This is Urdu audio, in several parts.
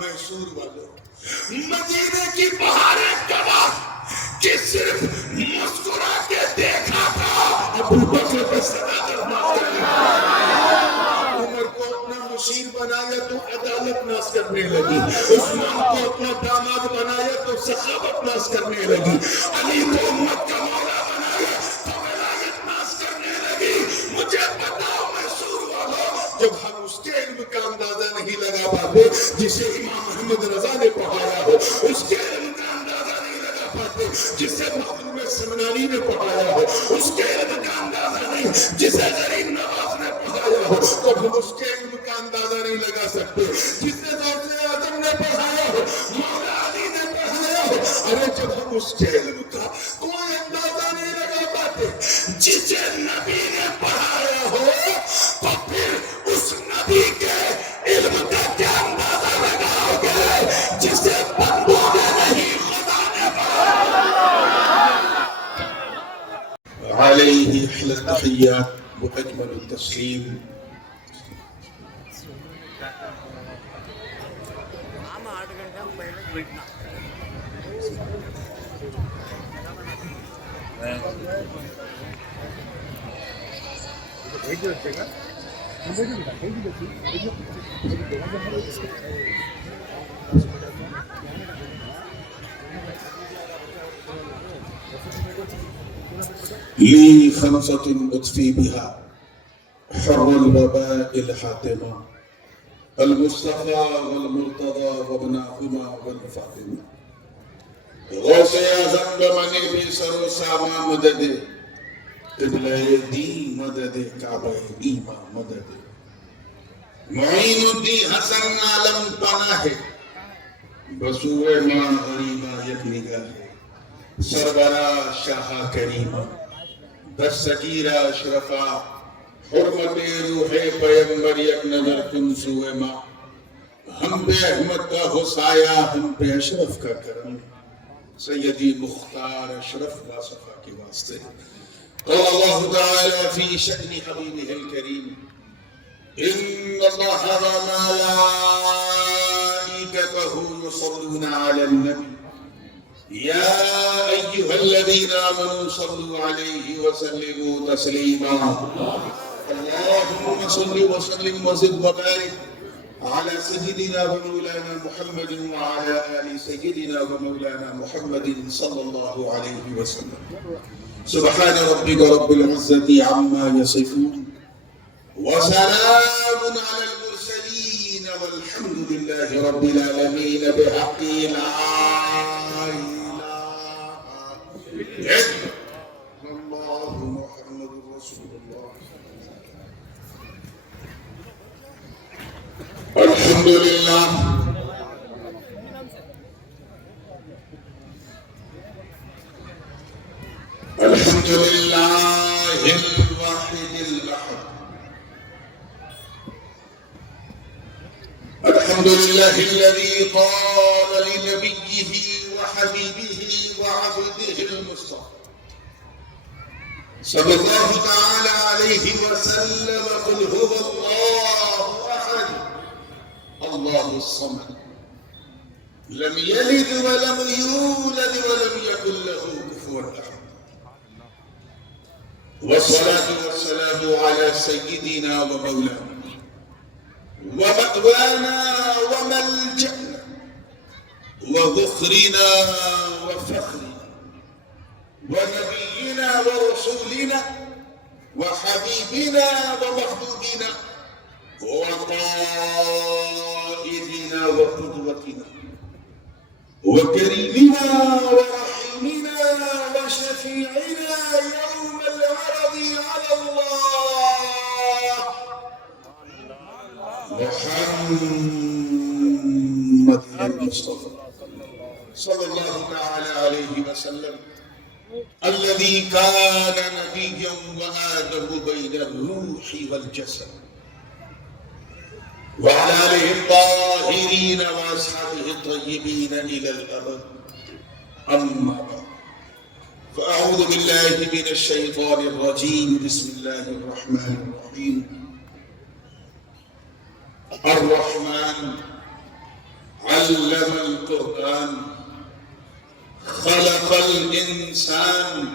میسور والوں، مدینے کی بہاریں گواہ کہ صرف مسکرا کے دیکھا تھا ابو بکر پر صداقت ناز کرنے لگی، عمر کو اپنا مشیر بنایا تو عدالت ناز کرنے لگی، عثمان کو اپنا داماد بنایا تو سخاوت ناز کرنے لگی، علی کو امت کا مولا بنایا تو ولایت ناز کرنے لگی۔ مجھے بتاؤ میسور والوں، جب ہم اس کے علم کا اندازہ نہیں لگا پاتے جسے امام محمد رضا نے پڑھایا ہو، اس کے علم کا اندازہ نہیں لگا پاتے جسے مخدوم سمنانی نے پڑھایا ہو، اس کے علم کا اندازہ نہیں جسے غریب نواز نے پڑھایا ہو، تو ہم اس کے علم کا اندازہ نہیں لگا سکتے جسے غوث اعظم نے پڑھایا ہو، مولا علی نے پڑھایا ہو۔ ارے جب ہم اس کے علم کا کوئی اندازہ نہیں لگا پاتے جسے نبی نے پڑھایا ہو، تو پھر اس نبی کے علم کا کیا اندازہ لگاؤ گے جسے بندوں نے نہیں خدا نے پڑھایا۔ علیہ احلی التحیات واجمل التسلیم۔ لي خمسة أطفي بها حر الوباء الحاتمة، المصطفى والمرتضى وابناهما والفاطمة۔ غوث اعظم بمن بھی سر و ساما مدد، قبلہ دین مدد، کعبہ ایمان مدد، معین الدین حسن عالم پناہ، بسوئے ماں غریبہ یک نگاہ، سربرا شاہ کریمہ، دس سکیرہ اشرفا، حرمت روح پیغمبر یک نظر کن سوئے ماں، ہم پہ احمد کا حسایہ، ہم پہ اشرف کا کرم، سیدی مختار اشرف باصفا کے واسطے۔ قال اللہ تعالی فی شأن حبیبہ الکریم، ان اللہ وملائکتہ یصلون علی النبی یا ایہا الذین آمنوا صلوا علیہ وسلموا تسلیما۔ اللہم صل وسلم وزد وبارک على سيدنا ومولانا محمد وعلى آل سيدنا ومولانا محمد صلى الله عليه وسلم۔ سبحان ربك رب العزة عما يصفون وسلام على المرسلين والحمد لله رب العالمين بحق لا إله إلا الله محمد رسول الله۔ الحمد لله الحمد لله الواحد الأحد، الحمد لله الذي قال لنبيه وحبيبه وعبده المصطفى صلى الله تعالى عليه وسلم، قل هو الله أحد الله الصمد لم يلد ولم يولد ولم يكن له كفوا أحد، والصلاة والسلام على سيدنا ومولانا ومأوانا وملجأنا وذخرنا وفخرنا ونبينا ورسولنا وحبيبنا ومحبوبنا وقائدنا وقدوتنا وكريمنا ورحيمنا وشفيعنا يوم العرض على الله، محمد المصطفى صلى الله تعالى عليه وسلم، الذي كان نبيا وآدم بين الروح والجسد، وعلى آله الطاهرين وأصحابه الطيبين إلى الأبد، أما بعد، فأعوذ بالله من الشيطان الرجيم، بسم الله الرحمن الرحيم۔ الرحمن علم القرآن خلق الإنسان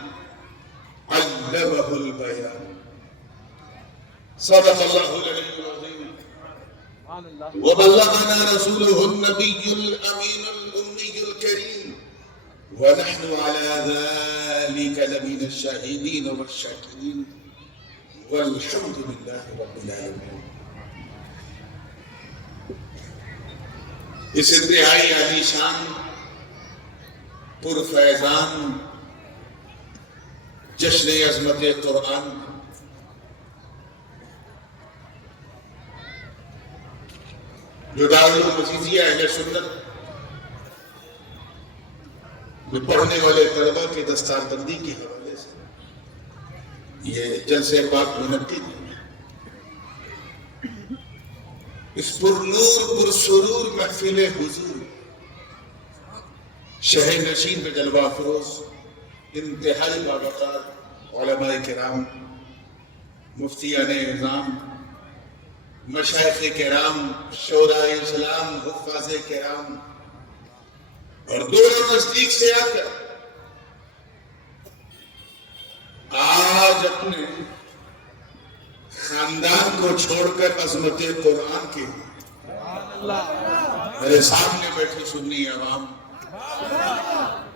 علمه البيان صدق الله العلي العظيم وبلغنا رسوله النبي الأمين الأمي الكريم ونحن على ذلك لمن الشاهدين والشاكرين والحمد لله رب العالمين. اس انتہائی عالی شان پرفیضان جشن عظمت قرآن جو دارالمجیزیہ اہل سنت میں پڑھنے والے طلبہ کے دستار بندی کے حوالے سے یہ جلسہ پاک منعقد ہے. اس پر نور پر سرور محفل حضور شہر نشین میں جلوہ افروز انتہائی باوقار علماء کرام مفتیان اعظام مشائخ کرام شورائے اسلام حفاظ کرام اور دور نزدیک سے آ کر آج اپنے خاندان کو چھوڑ کر عظمت قرآن کے میرے سامنے بیٹھی سنی عوام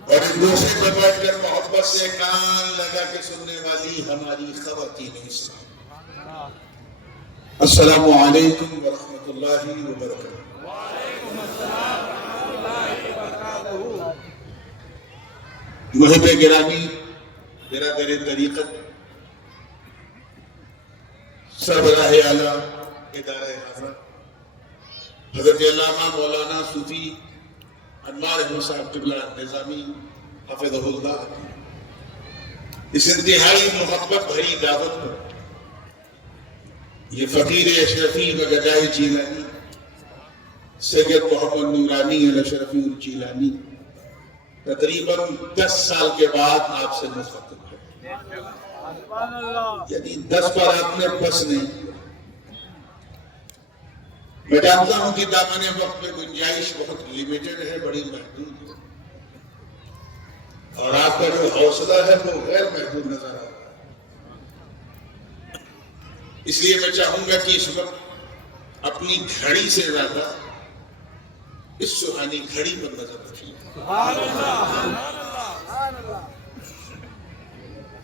اور ایک دوسرے پر بیٹھ کر محبت سے کان لگا کے سننے والی ہماری خواتین اسلام، السلام علیکم ورحمۃ اللہ وبرکاتہ. محب گرامی برادر طریقت سربراہ اعلیٰ ادارہ حضرت حضرت علامہ مولانا صوفی انوار احمد صاحب قبلہ نظامی حفظہ اللہ، اس انتہائی محبت بھری دعوت پر یہ فقیر اشرفی و گدائی جیلانی سید محمد نورانی الاشرفی الجیلانی تقریباً 10 سال کے بعد آپ سے مخاطب ہے. یعنی 10 بار آپ نے بس نہیں. میں جانتا ہوں کہ دامن وقت میں گنجائش بہت لیمیٹڈ ہے، بڑی محدود ہے، اور آپ کا جو حوصلہ ہے وہ غیر محدود نظر آ رہا ہے. اس لیے میں چاہوں گا کہ اس وقت اپنی گھڑی سے زیادہ اس سہانی گھڑی پر نظر رکھیے.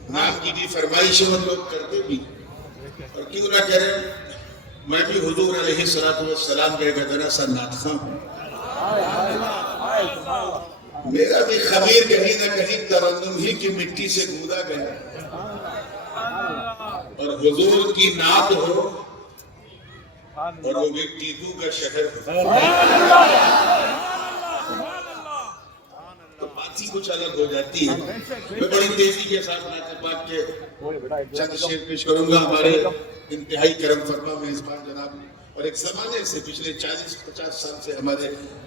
نام کی بھی فرمائش ہم لوگ کرتے بھی، اور کیوں نہ کریں. میں بھی حضور علیہ السلام کا ایک ذرا سا ناطخواں ہوں. میرا بھی خمیر کہیں نہ کہیں ترنم ہی کی مٹی سے گودا گیا، اور حضور کی نعت ہو اور وہ مٹی دو کا شہر ہو تو بات ہی کچھ الگ ہو جاتی ہے. میں بڑی تیزی کے ساتھ نعت پاک کے چند شعر پیش کروں گا. ہمارے انتہائی کرم فرما میزبان جناب اور ایک زمانے سے پچھلے 40-50 سال سے ہمارے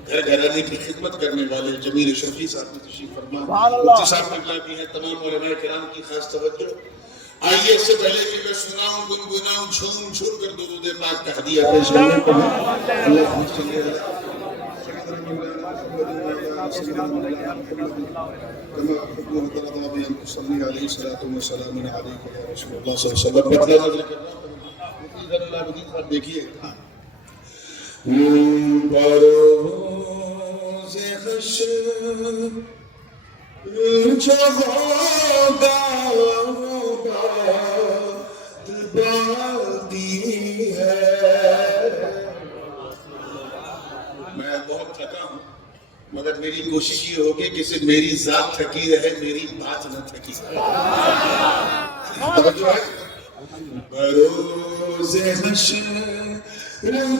گھر گھرانے کی خدمت کرنے والے جمیل شفیع صاحب کی تشریف فرما مفتی صاحب قبلہ بھی ہیں. تمام علماء کرام کی خاص توجہ. آئیے اس سے پہلے کہ میں سناؤں گنگناؤں چھوم چھوڑ کر درود پاک کا ہدیہ پیش کرنے کو دیکھیے بروز حشر جو ہوگا باقی ہے. میں بہت تھکا ہوں مگر میری کوشش یہ ہوگی کہ صرف میری ذات تھکی رہے، میری بات نہ تھکی رہے. بروز حشر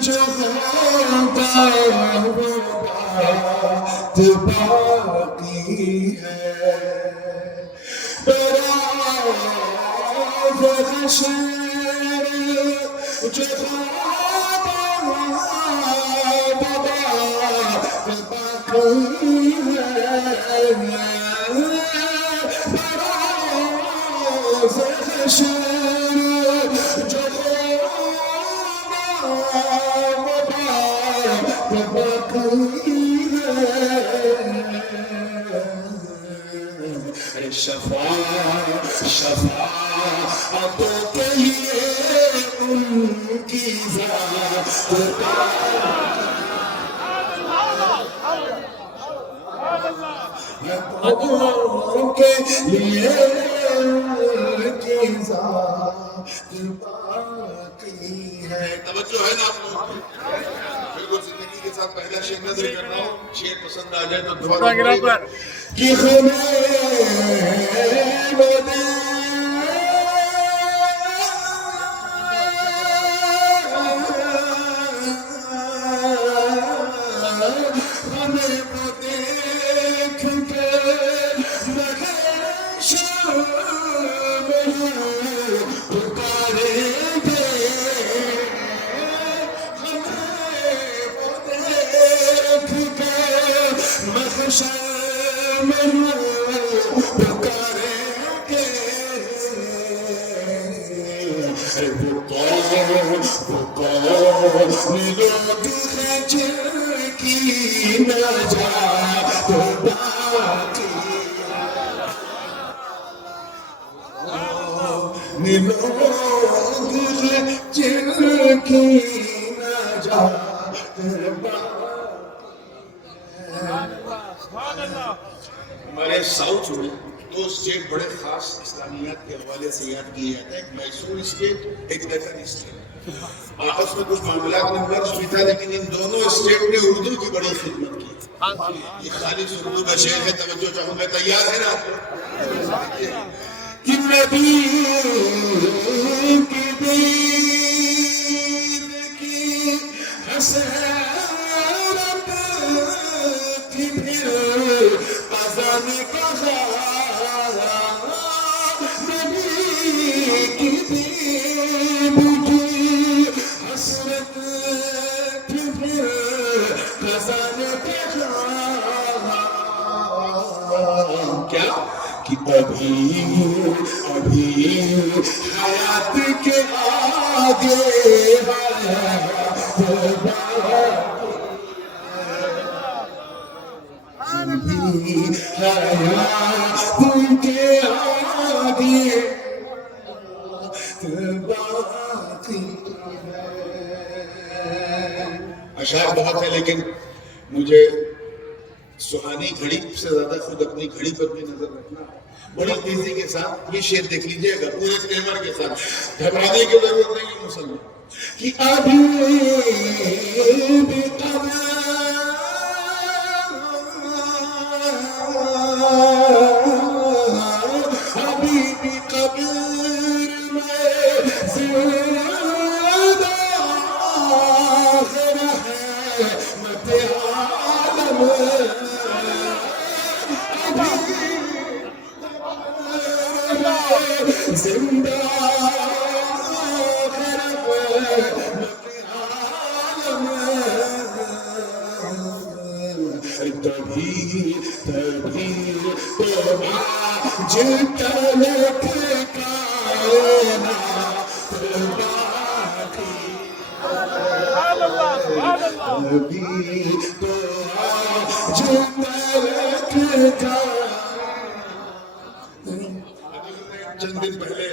جو ہوگا بات باقی ہے. بروز حشر جو ہوگا بات باقی ہے. بروز حشر جو ہوگا بات باقی شفاعتوں کے لیے ان کی ذات کے لیے ان کی ذات باقی ہے. توجہ ہے نا آپ لوگ؟ بالکل زندگی کے ساتھ پہلا شعر نظر کر رہا ہوں. شعر پسند آ جائے تو دعا کہ ہمیں ہمارے ساؤتھ میں دو اسٹیٹ بڑے خاص اسلامیات کے حوالے سے یاد کیے جاتے ہیں. ایک میسور اسٹیٹ, ایک دکن اسٹیٹ. آپس میں کچھ معاملات میں مرض بھی تھا, لیکن ان دونوں اسٹیٹ نے اردو کی بڑی خدمت کی. یہ خالص اردو کا شعر ہے, توجہ چاہوں گا. تیار ہے نا آپ لوگ؟ کہ نبی کی دین کی حسرت کی پھر اذان کہا, نبی کی دین کی حسرت کی پھر اذان کہا. کیا کہ ابھی حیات کے آگے اشعار بہت ہے, لیکن مجھے سہانی گھڑی سے زیادہ خود اپنی گھڑی پر بھی نظر رکھنا. بڑی تیزی کے ساتھ یہ شعر دیکھ لیجئے گا پورے ٹیمر کے ساتھ. گھبرانے کی ضرورت نہیں ہے مسلمان. کہ ابھی بھی قبر میں زندہ رحمت عالم زندہ تبھی تو جل تلک کائنات باقی. تبھی تو جل تلک چند دن پہلے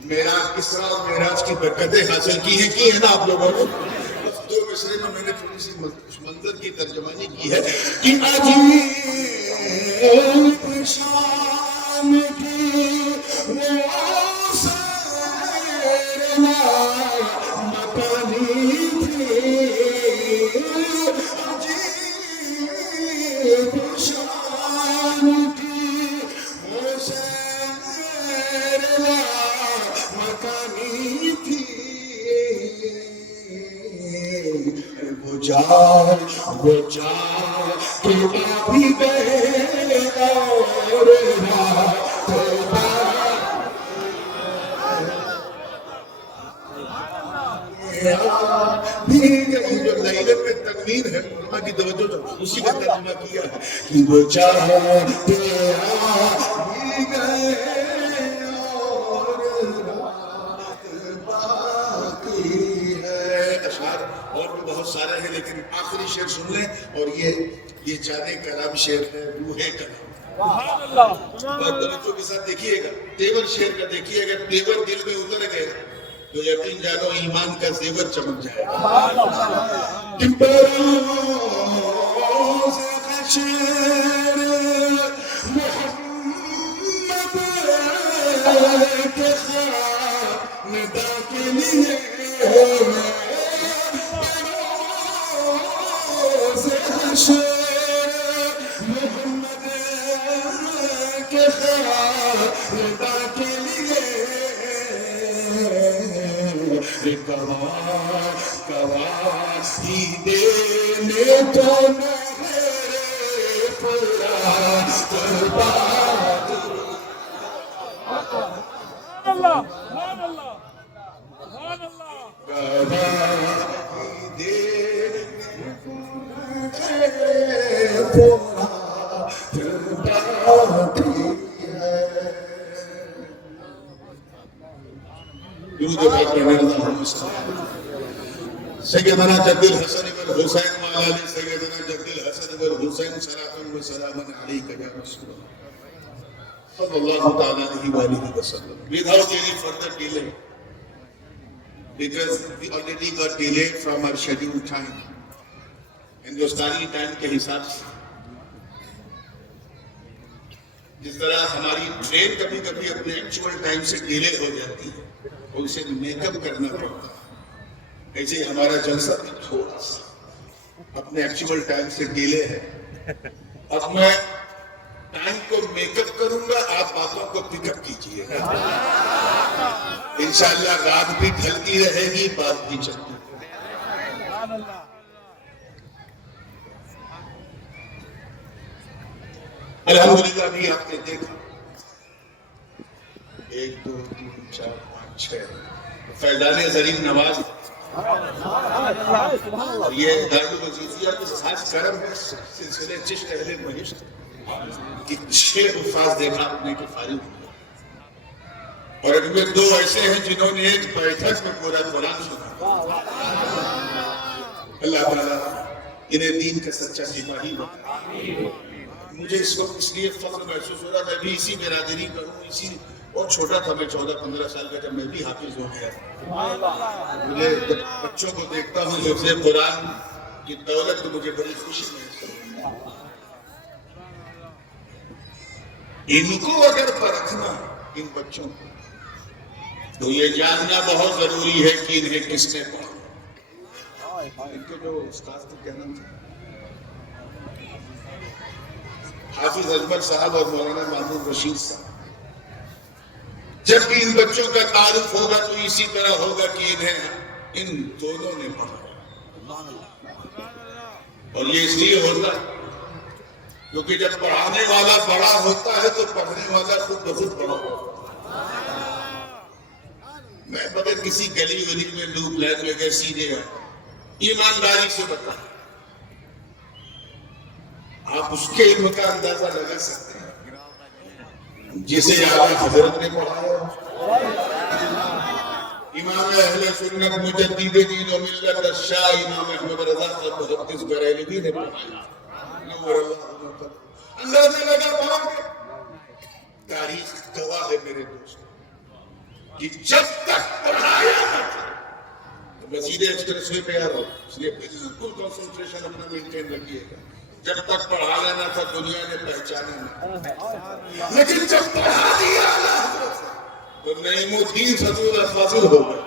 معراج اسراء اور معراج کی برکتیں حاصل کی ہیں نا آپ لوگوں نے. دو مصرے میں میں نے تھوڑی سی منظر کی ترجمانی کی ہے کہ عجیب شان کی وہ سیرنا مکانی تھی. عجیب شان کی وہ سیرنا مکانی تھی. وہ جا کہ ابھی گئے اور بھی گئی. جو لیلت میں تنوین ہے علماء کی توجہ تو اسی کا ترجمہ کیا ہے کہ وہ چاہتے بھی گئے اور رات باقی ہے. اشعار اور بھی بہت سارے ہیں, لیکن آخری شعر سن لیں. اور یہ یہ جانے کلام شعر ہے، روح کلام. بات توجہ کے ساتھ دیکھیے گا، تیور شعر کا دیکھیے گا. تیور دل میں اتر گئے تو یقین جانو ایمان کا زیور چمک جائے گا. کہ بروز حشر محمد کے خانداں کے لیے، بروز حشر محمد کے خانداں کے لیے گواہی دینے تو میرے پورا قربان. گواہی دینے تو میرے پورا قربان ہے. درود پاک پڑھنے اللہم صلی اللہ علیہ وسلم. سیدنا جد الحسن والحسین وعلی آل سیدنا جد الحسن والحسین صلاۃ و سلام علیک یا رسول اللہ صلی اللہ تعالی علیہ وآلہ وسلم. Without any further delay, because we already got delayed from our scheduled time. ہندوستانی ٹائم کے حساب سے جس طرح ہماری ٹرین کبھی کبھی اپنے ایکچوئل ٹائم سے ڈیلے ہو جاتی ہے، اسے میک اپ کرنا پڑتا ہے، ایسے ہمارا جلسہ بھی تھوڑا سا اپنے ایکچوئل ٹائم سے ڈیلے ہے. اب میں ٹائم کو میک اپ کروں گا، آپ باتوں کو پک اپ کیجیے گا. انشاءاللہ رات بھی ڈھلتی رہے گی، بات بھی چلتی رہے گی. الحمدللہ بھی آپ نے دیکھا 1 2 3 4 5 6 فیضان زرین نواز. یہ دارالوظیفیہ کے خاص کرم ہے سلسلے چشت اہل بہشت کہ 6 حفاظ دیکھا اپنے کے فارغ ہوئے، اور ان میں 2 ایسے ہیں جنہوں نے ایک بیٹھک میں پورا قرآن سنا. اللہ تعالیٰ انہیں دین کا سچا سپاہی بنا. مجھے اس وقت اس لیے فخر محسوس ہو رہا، میں بھی اسی برادری کا ہوں، اسی اور چھوٹا تھا میں 14-15 سال کا جب میں بھی حافظ ہو گیا. مجھے جب بچوں کو دیکھتا ہوں حفظ قرآن کی دولت تو مجھے بڑی خوشی محسوس ہوتی ہے. ان کو اگر پرکھنا ان بچوں کو تو یہ جاننا بہت ضروری ہے کہ انہیں کس نے پڑھا. ان کے جو استاد کا کہنا تھا حافظ اجمل صاحب اور مولانا محمود رشید صاحب، جب بھی ان بچوں کا تعارف ہوگا تو اسی طرح ہوگا کہ انہیں ان دونوں نے پڑھا. اور یہ اس لیے ہوتا ہے کیونکہ جب پڑھانے والا بڑا ہوتا ہے تو پڑھنے والا خود بخود بڑا ہوتا ہے. میں بغیر کسی گلی ولی میں لوپ لائن میں گئے سیدھے ایمانداری سے بتا، آپ اس کے علم کا اندازہ لگا سکتے ہیں جسے اعلیٰ حضرت نے پڑھایا. امام اہل سنت مجدد دین و ملت الشاہ امام احمد رضا صاحب محدث بریلوی نے پڑھایا. اندازہ لگا پاؤ گے. تاریخ گواہ ہے میرے دوست کہ جب تک پڑھایا تو مسجد ایکسپریس وے پہ آ رہا ہوں، اس لیے بالکل کنسنٹریشن اپنا مینٹین رکھیے گا. جب تک پڑھا لینا تھا دنیا نے پہچانا نہیں، لیکن جب پڑھا دیا تو نعیم الدین صدر الفاضل ہو گئے،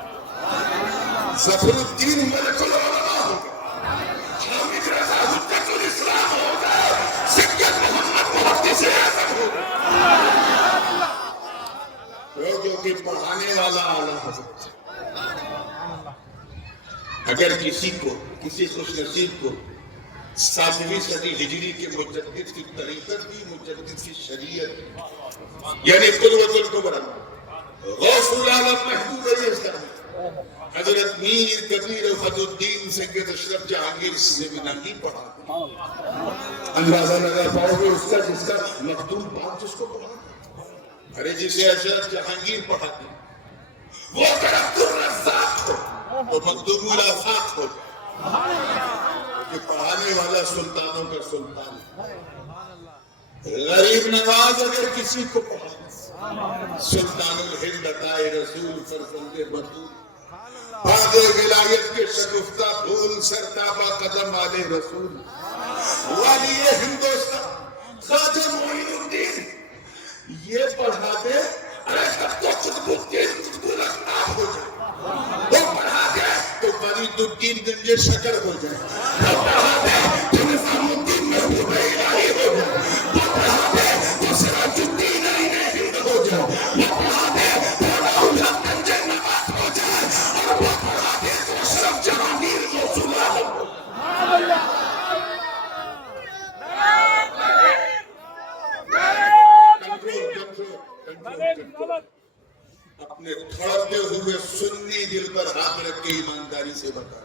ظفر الدین ملک العلماء ہو گئے، حامد رضا حجت الاسلام ہو گئے، سید محمد محدث اعظم ہو گئے. جو کہ پڑھانے والا اعلیٰ حضرت. اگر کسی کو کسی خوش نصیب کو 7ویں صدی ہجری کے مجدد کی طریقت بھی، مجدد کی شریعت یعنی قدوۃ الکبریٰ غوث العالم محبوب اسلام حضرت میر کبیر فضل الدین سید اشرف جہانگیر سے بھی نہیں پڑھا. اندازہ لگا پاؤ گے اس کا جس کا مخدوم پاک جس کو پڑھا. ارے جسے اشرف جہانگیر پڑھاتے وہ اگر عبد الرزاق ہو وہ مخدوم الافاق ہو. کہ پڑھانے والا سلطانوں کا سلطان ہے. غریب نواز اگر کسی کو پڑھانا، سلطان الہند عطائے رسول فرزند بطول، باد ولایت کے شگفتہ پھول سرتابہ قدم والے رسول، والی ہندوستان خواجہ معین الدین، یہ پڑھا دے ارے تب تو قطب الدین قطب الاقطاب ہو جائے. وہ پڑھا دے تو فرید الدین گنج شکر ہو جائے. وہ پڑھا دے تو نظام الدین محبوب الہی ہو جائے. وہ پڑھا دے تو سراج الدین عین ہند ہو جائے. وہ پڑھا دے تو علاؤالحق گنج نبات ہو جائے. اور وہ پڑھا دے تو اشرف جہانگیر غوث العالم ہو جائے. اپنے تھڑکتے ہوئے سنی دل پر ہاتھ رکھ کے ایمانداری سے بتا،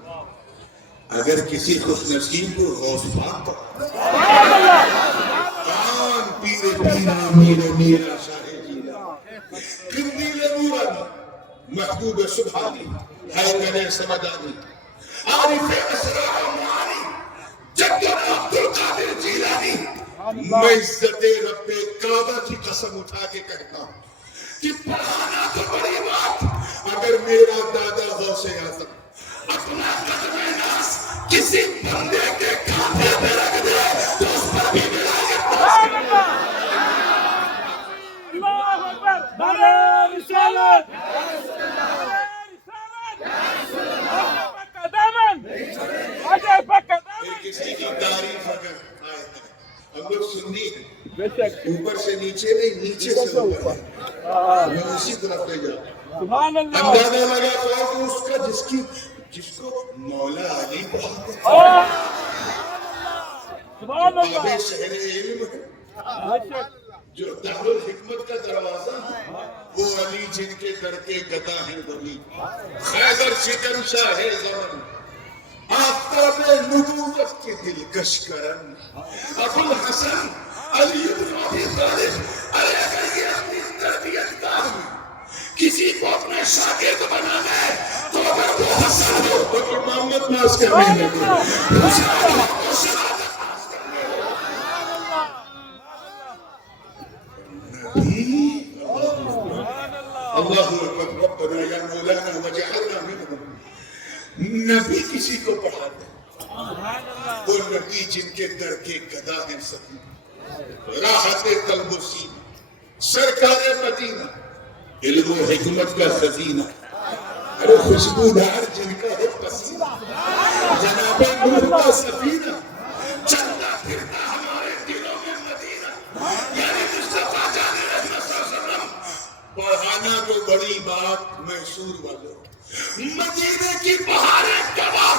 اگر کسی خوش نصیب کو غوث پاک کان پیر پیرا میر میرا شاہ جیلا قندیل نورانی محبوب سبحانی حیدر سمدانی عارف اسرار و معانی جدنا عبدالقادر جیلانی، میں عزت رب کعبہ کی قسم اٹھا کے کہتا ہوں کہ پڑھانا تو بڑی بات، اگر میرا دادا غوث اعظم اپنا قدم ناز کسی بندے کے کانٹے پہ رکھ دے تو اس پر بھی ولایت ناز کرے. اللہ اکبر. نعرہ رسالت، کسی کی تعریف اگر آئے ہم لوگ سنی اوپر سے نیچے نہیں، نیچے سے اوپر، میں اسی طرف لے جاؤں. سبحان اللہ. اندازہ لگا پاؤ کہ اس کا جس کو مولا علی پڑھا سبحان اللہ. باب شہر علم ہے، جو دار الحکمت کا دروازہ ہے، وہ علی جن کے در کے گدا ہیں ولی، خیبر شکن شاہ زمن، آفتاب نبوت کے دلکش کرن، ابو الحسن علی بن ابی طالب. ارے اگر یہ اپنی تربیت گاہ میں کسی کو اپنے شاگرد بنانا ہے تو اگر وہ حسن ہو تو امامت ناز کرنے لگے، حسن ہو تو شہادت ناز کرنے لگے. اللہ اکبر. ربنا یا مولانا وجعلنا منهم. نبی کسی کو پڑھا دے، وہ نبی جن کے در کے گدا ہیں سبھی، راحت قلب و سینہ، سرکار مدینہ، علم و حکمت کا خزینہ، ارے خوشبودار جن کا ہے پسینہ، جناب نور کا سفینہ، چلتا پھرتا ہمارے دلوں میں مدینہ، یعنی مصطفیٰ جان رحمت صلی اللہ علیہ وسلم. پڑھانا تو بڑی بات، میسور والوں مدینے کی بہاریں گواہ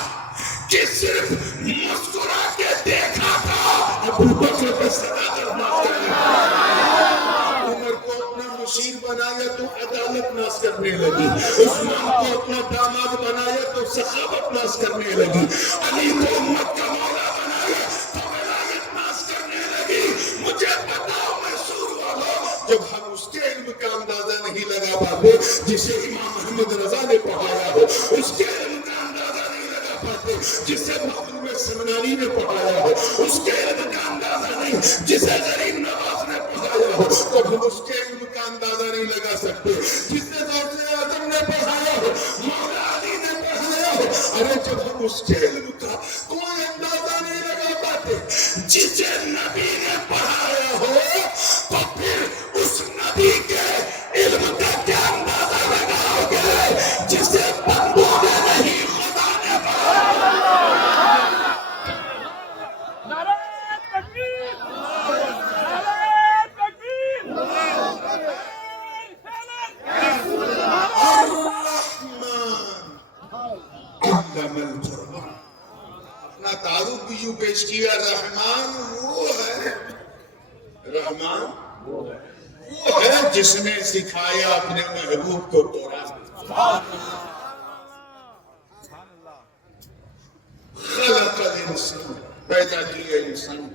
کہ صرف مسکرا کے دیکھا تھا. ابو بکر پہ صداقت ناز کرنے، عمر کو اپنا مشیر بنایا تو عدالت ناز کرنے لگی، عثمان کو اپنا داماد بنایا تو سخاوت ناز کرنے لگی، علی کو امت کا مولا بنایا تو ولایت ناز کرنے لگی. مجھے بتاؤ میسور والوں، جب ہم اس کے علم کا اندازہ نہیں لگا پاتے جسے امام محمد رضا نے پڑھایا ہو، اس کے علم کا اندازہ نہیں لگا پاتے جسے مخدوم سمنانی نے پڑھایا ہو، اس کے علم کا اندازہ نہیں جسے غریب نواز نے پڑھایا ہو، تو ہم اس کے علم کا اندازہ نہیں لگا سکتے جسے غوث اعظم نے پڑھایا ہو، مولا علی نے پڑھایا ہو. ارے جب ہم اس کے علم کا کوئی اندازہ نہیں لگا پاتے جسے نبی نے پڑھایا ہو، تو پھر اس نبی کے علم کا کیا اندازہ لگاؤ گے جسے بندوں نے نہیں خدا نے پڑھایا. نعرہ تکبیر، نعرہ تکبیر. اپنا تعارف بھی یوں پیش کیا، رحمان وہ ہے، رحمان وہ ہے جس نے سکھایا اپنے محبوب کو قرآن. خلق الانسان، پیدا کیا انسان،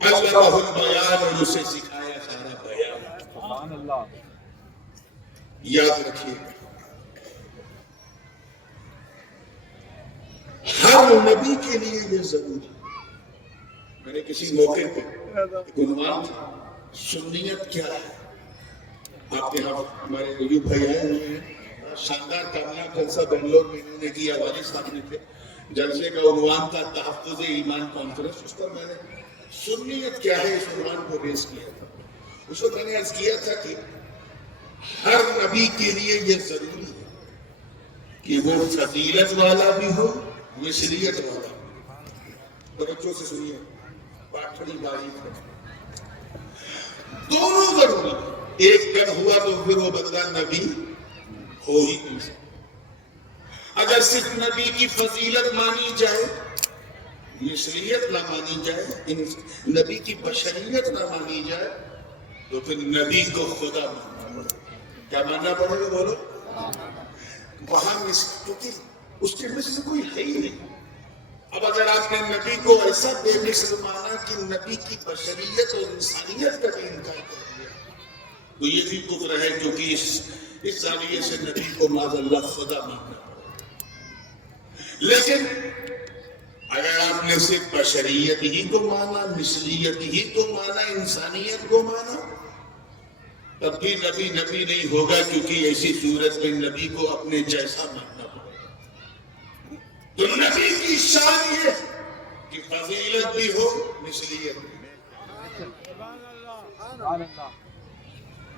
علمہ البیان، اور اسے سکھایا سارا بیان. سبحان اللہ. یاد رکھیے ہر نبی کے لیے یہ ضروری ہے. میں نے کسی موقع پہ ایک عنوان تھا سنیت کیا ہے. آپ کے یہاں ہمارے ایوب بھائی آئے ہوئے ہیں, شاندار کامیاب جلسہ بنگلور میں انہوں نے کیا, والد صاحب نے تھے. جلسے کا عنوان تھا تحفظ ایمان کانفرنس. اس پر میں نے سنیت کیا ہے اس عنوان کو ریز کیا تھا. اس وقت میں نے عرض کیا تھا کہ ہر نبی کے لیے یہ ضروری ہے کہ وہ فضیلت والا بھی ہو, مثلیت والا. توجہ سے سنیے, بات تھوڑی باریک ہے. دونوں ضروری ہے. ایک کم ہوا تو پھر وہ بندہ نبی ہو ہی نہیں سکتا. اگر صرف نبی کی فضیلت مانی جائے, مثلیت نہ مانی جائے, نبی کی بشریت نہ مانی جائے, تو پھر نبی کو خدا ماننا پڑے. کیا ماننا پڑے گا بولو؟ وہاں کیونکہ اس کے مثل کوئی ہے ہی نہیں. اب اگر آپ نے نبی کو ایسا بے مثل مانا کہ نبی کی بشریت اور انسانیت کا بھی انکار کر دیا, تو یہ بھی کفر ہے, کیونکہ اس زاویے سے نبی کو معاذ اللہ خدا ماننا پڑے. لیکن اگر آپ نے صرف بشریت ہی کو مانا, مثلیت ہی کو مانا, انسانیت کو مانا, تب بھی نبی نبی نہیں ہوگا, کیونکہ ایسی صورت میں نبی کو اپنے جیسا ماننا پڑے گا. تو نبی کی شان یہ کہ فضیلت بھی ہو, مثلیت بھی.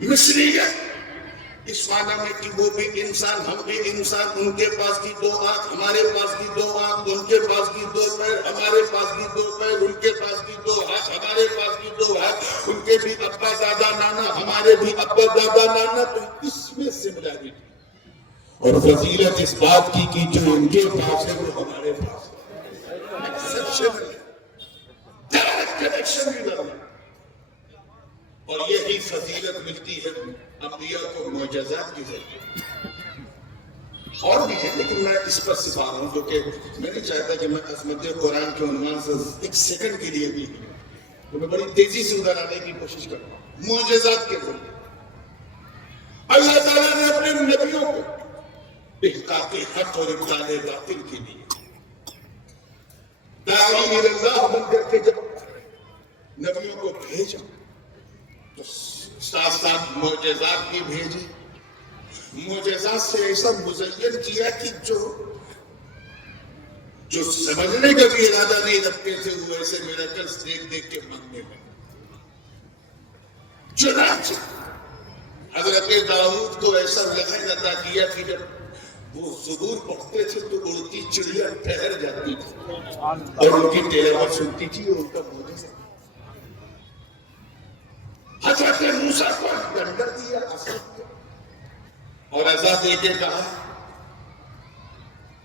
مثلیت اس معنی میں کہ وہ بھی انسان, ہم بھی انسان. ان کے پاس کی دو آنکھ, ہمارے پاس کی دو آنکھ. ان کے پاس کی دو پیر, ہمارے پاس کی دو پیر. ان کے پاس کی دو ہاتھ, ہمارے پاس کی دو ہاتھ. ان کے بھی ابا دادا نانا, ہمارے بھی ابا دادا نانا. تو اس میں سملیرٹی اور فضیلت اس بات کی کہ جو ان کے پاس ہے وہ ہمارے پاس ہے. ایکسپشن ہے, ڈائریکٹ کنیکشن بھی نہ. اور یہی فضیلت ملتی ہے انبیاء کو معجزات کی ذریعے. اور بھی ہے لیکن میں اس پر صرف آ رہا ہوں, جو کہ میں نہیں چاہتا کہ میں عظمت قرآن کے عنوان سے ایک سیکنڈ کے لیے بھی, تو میں بڑی تیزی سے ادھر آنے کی کوشش کروں. معجزات کے ذریعے اللہ تعالیٰ نے اپنے نبیوں کو احقاق حق اور ابطال باطل کے لیے داعی اللہ بن کر کے جب نبیوں کو بھیجا تو ساتھ ساتھ معجزات بھی بھیجے. معجزات سے ایسا مزین کیا کہ جو سمجھنے کا بھی ارادہ نہیں رکھتے تھے وہ ایسے میراکلز دیکھ دیکھ کے مانگنے لگے. چنانچہ حضرت داؤد کو ایسا لقب عطا کیا کہ جب وہ ظہور پڑھتے تھے تو اڑتی چڑیا ٹھہر جاتی تھی اور ان کی تلاوت سنتی تھی اور ان کا معجزہ. حضرت موسیٰ کو ڈنڈا دیا, اور عزا دے کے کہا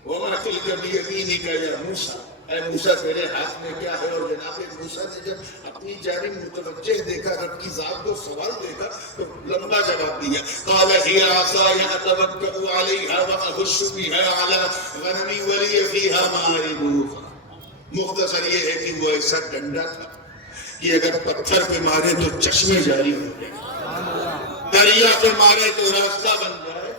وَمَا تِلْكَ بِيَمِينِكَ يَا مُوسَىٰ, اے موسیٰ تیرے ہاتھ میں کیا ہے. اور جناب موسیٰ نے جب اپنی جانب متوجہ دیکھا, رب کی ذات کو سوال دیکھا, تو لمبا جواب دیا. قَالَ هِيَ عَصَايَ أَتَوَكَّأُ عَلَيْهَا وَأَهُشُّ بِهَا عَلَىٰ غَنَمِي وَلِيَ فِيهَا مَآرِبُ أُخْرَىٰ. مختصر یہ ہے کہ وہ ایسا ڈنڈا تھا کہ اگر پتھر پہ مارے تو چشمے جاری ہو جائے, دریا پہ مارے تو راستہ بن جائے,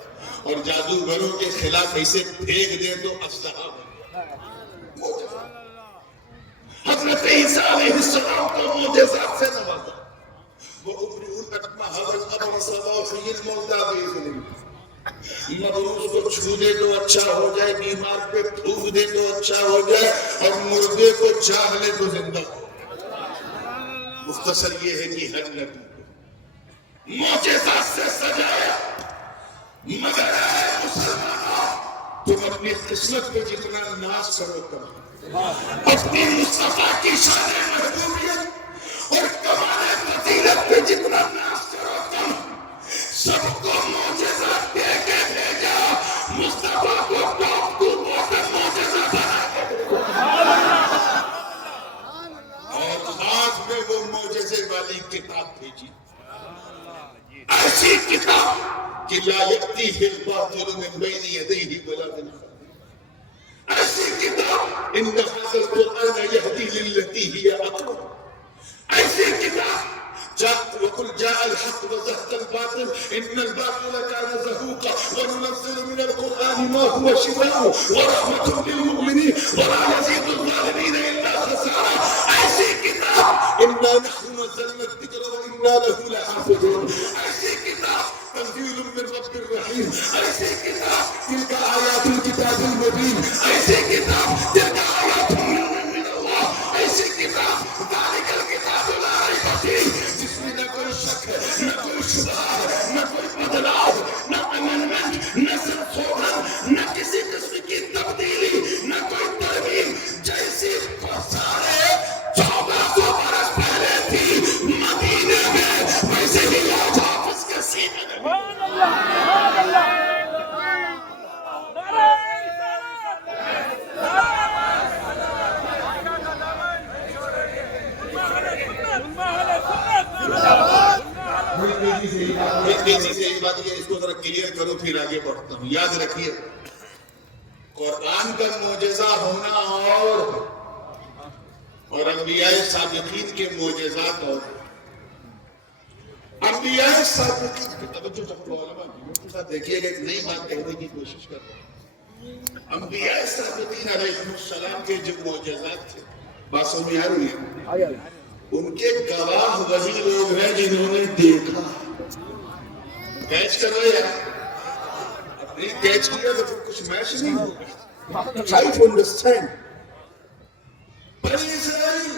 اور جادوگروں کے خلاف ایسے پھینک دے تو اسلحہ بن جائے. حضرت عیسیٰ علیہ السلام کو معجزات سے نوازا. وہ ابری الکتمہ حضرت ابر صلاح خیل موتا بے مبروس کو چھو دے تو اچھا ہو جائے, بیمار پہ پھوک دے تو اچھا ہو جائے, اور مردے کو چاہ لے تو زندہ ہو. مختصر یہ ہے کہ ہر نبی کو معجزات سے سجایا. مگر اے مسلمانوں, تم اپنی قسمت پہ جتنا ناز کرو کم, اپنی مصطفیٰ کی شان محبوبیت اور کمال فضیلت پہ جتنا ناز کرو کم. سب کو معجزات دے کے بھیجا, مصطفیٰ کو ٹاپ کو معجزہ بنا کے بھیجا. اور خاص میں وہ معجزے والی کتاب بھیجی, ایسی کتاب کہ لا یأتیہ الباطل من بین یدیہ ولا من خلفہ. ایسی کتاب ان ھذا القرآن یہدی للتی ہی اقوم. ایسی کتاب وقل جاء الحق وزهق الباطل ان الباطل كان زهوقا وننزل من القرآن ما هو شفاء ورحمة للمؤمنين ولا يزيد الظالمين الا خسارا. ایسی کتاب انا نحن نزلنا الذکر وانا له لحافظون. ایسی کتاب تنزیل من رب الرحیم. ایسی کتاب تلك آیات الکتاب المبین. ایسی کتاب تلك آیات من اللہ. ایسی کتاب ذالک الکتاب لا ریب فیہ، جس میں نہ کوئی شک ہے، نہ کوئی شبہ ہے، نہ کوئی بدلاؤ، نہ امندمنٹ، نہ سنسوخن، نہ کسی قسم کی تبدیلی، نہ کوئی ترمیم. جیسی سارے 1400 برس پہلے تھی مدینے میں، ویسے ہی آج حافظ کے سینے میں. سبحان اللہ سبحان اللہ. نعرہ ایک تیزی سے ایک بات یہ اس کو ذرا کلیئر کرو پھر آگے بڑھتا ہوں. یاد رکھیے قرآن کا معجزہ ہونا اور انبیاء سابقین کے معجزات اور. انبیاء سابقین کی توجہ سب علماء کے ساتھ دیکھیے گا. ایک نئی بات کہنے کی کوشش کر رہا ہوں. انبیاء سابقین علیہ السلام کے جو معجزات تھے، بات سمجھ آ رہی ہے؟ ان کے گواہ وہی لوگ ہیں جنہوں نے دیکھا. کیچ کرو یار، اپنی کیچ کیا تو پھر کچھ میچ نہیں ہوگا. Try to understand. بنی اسرائیل،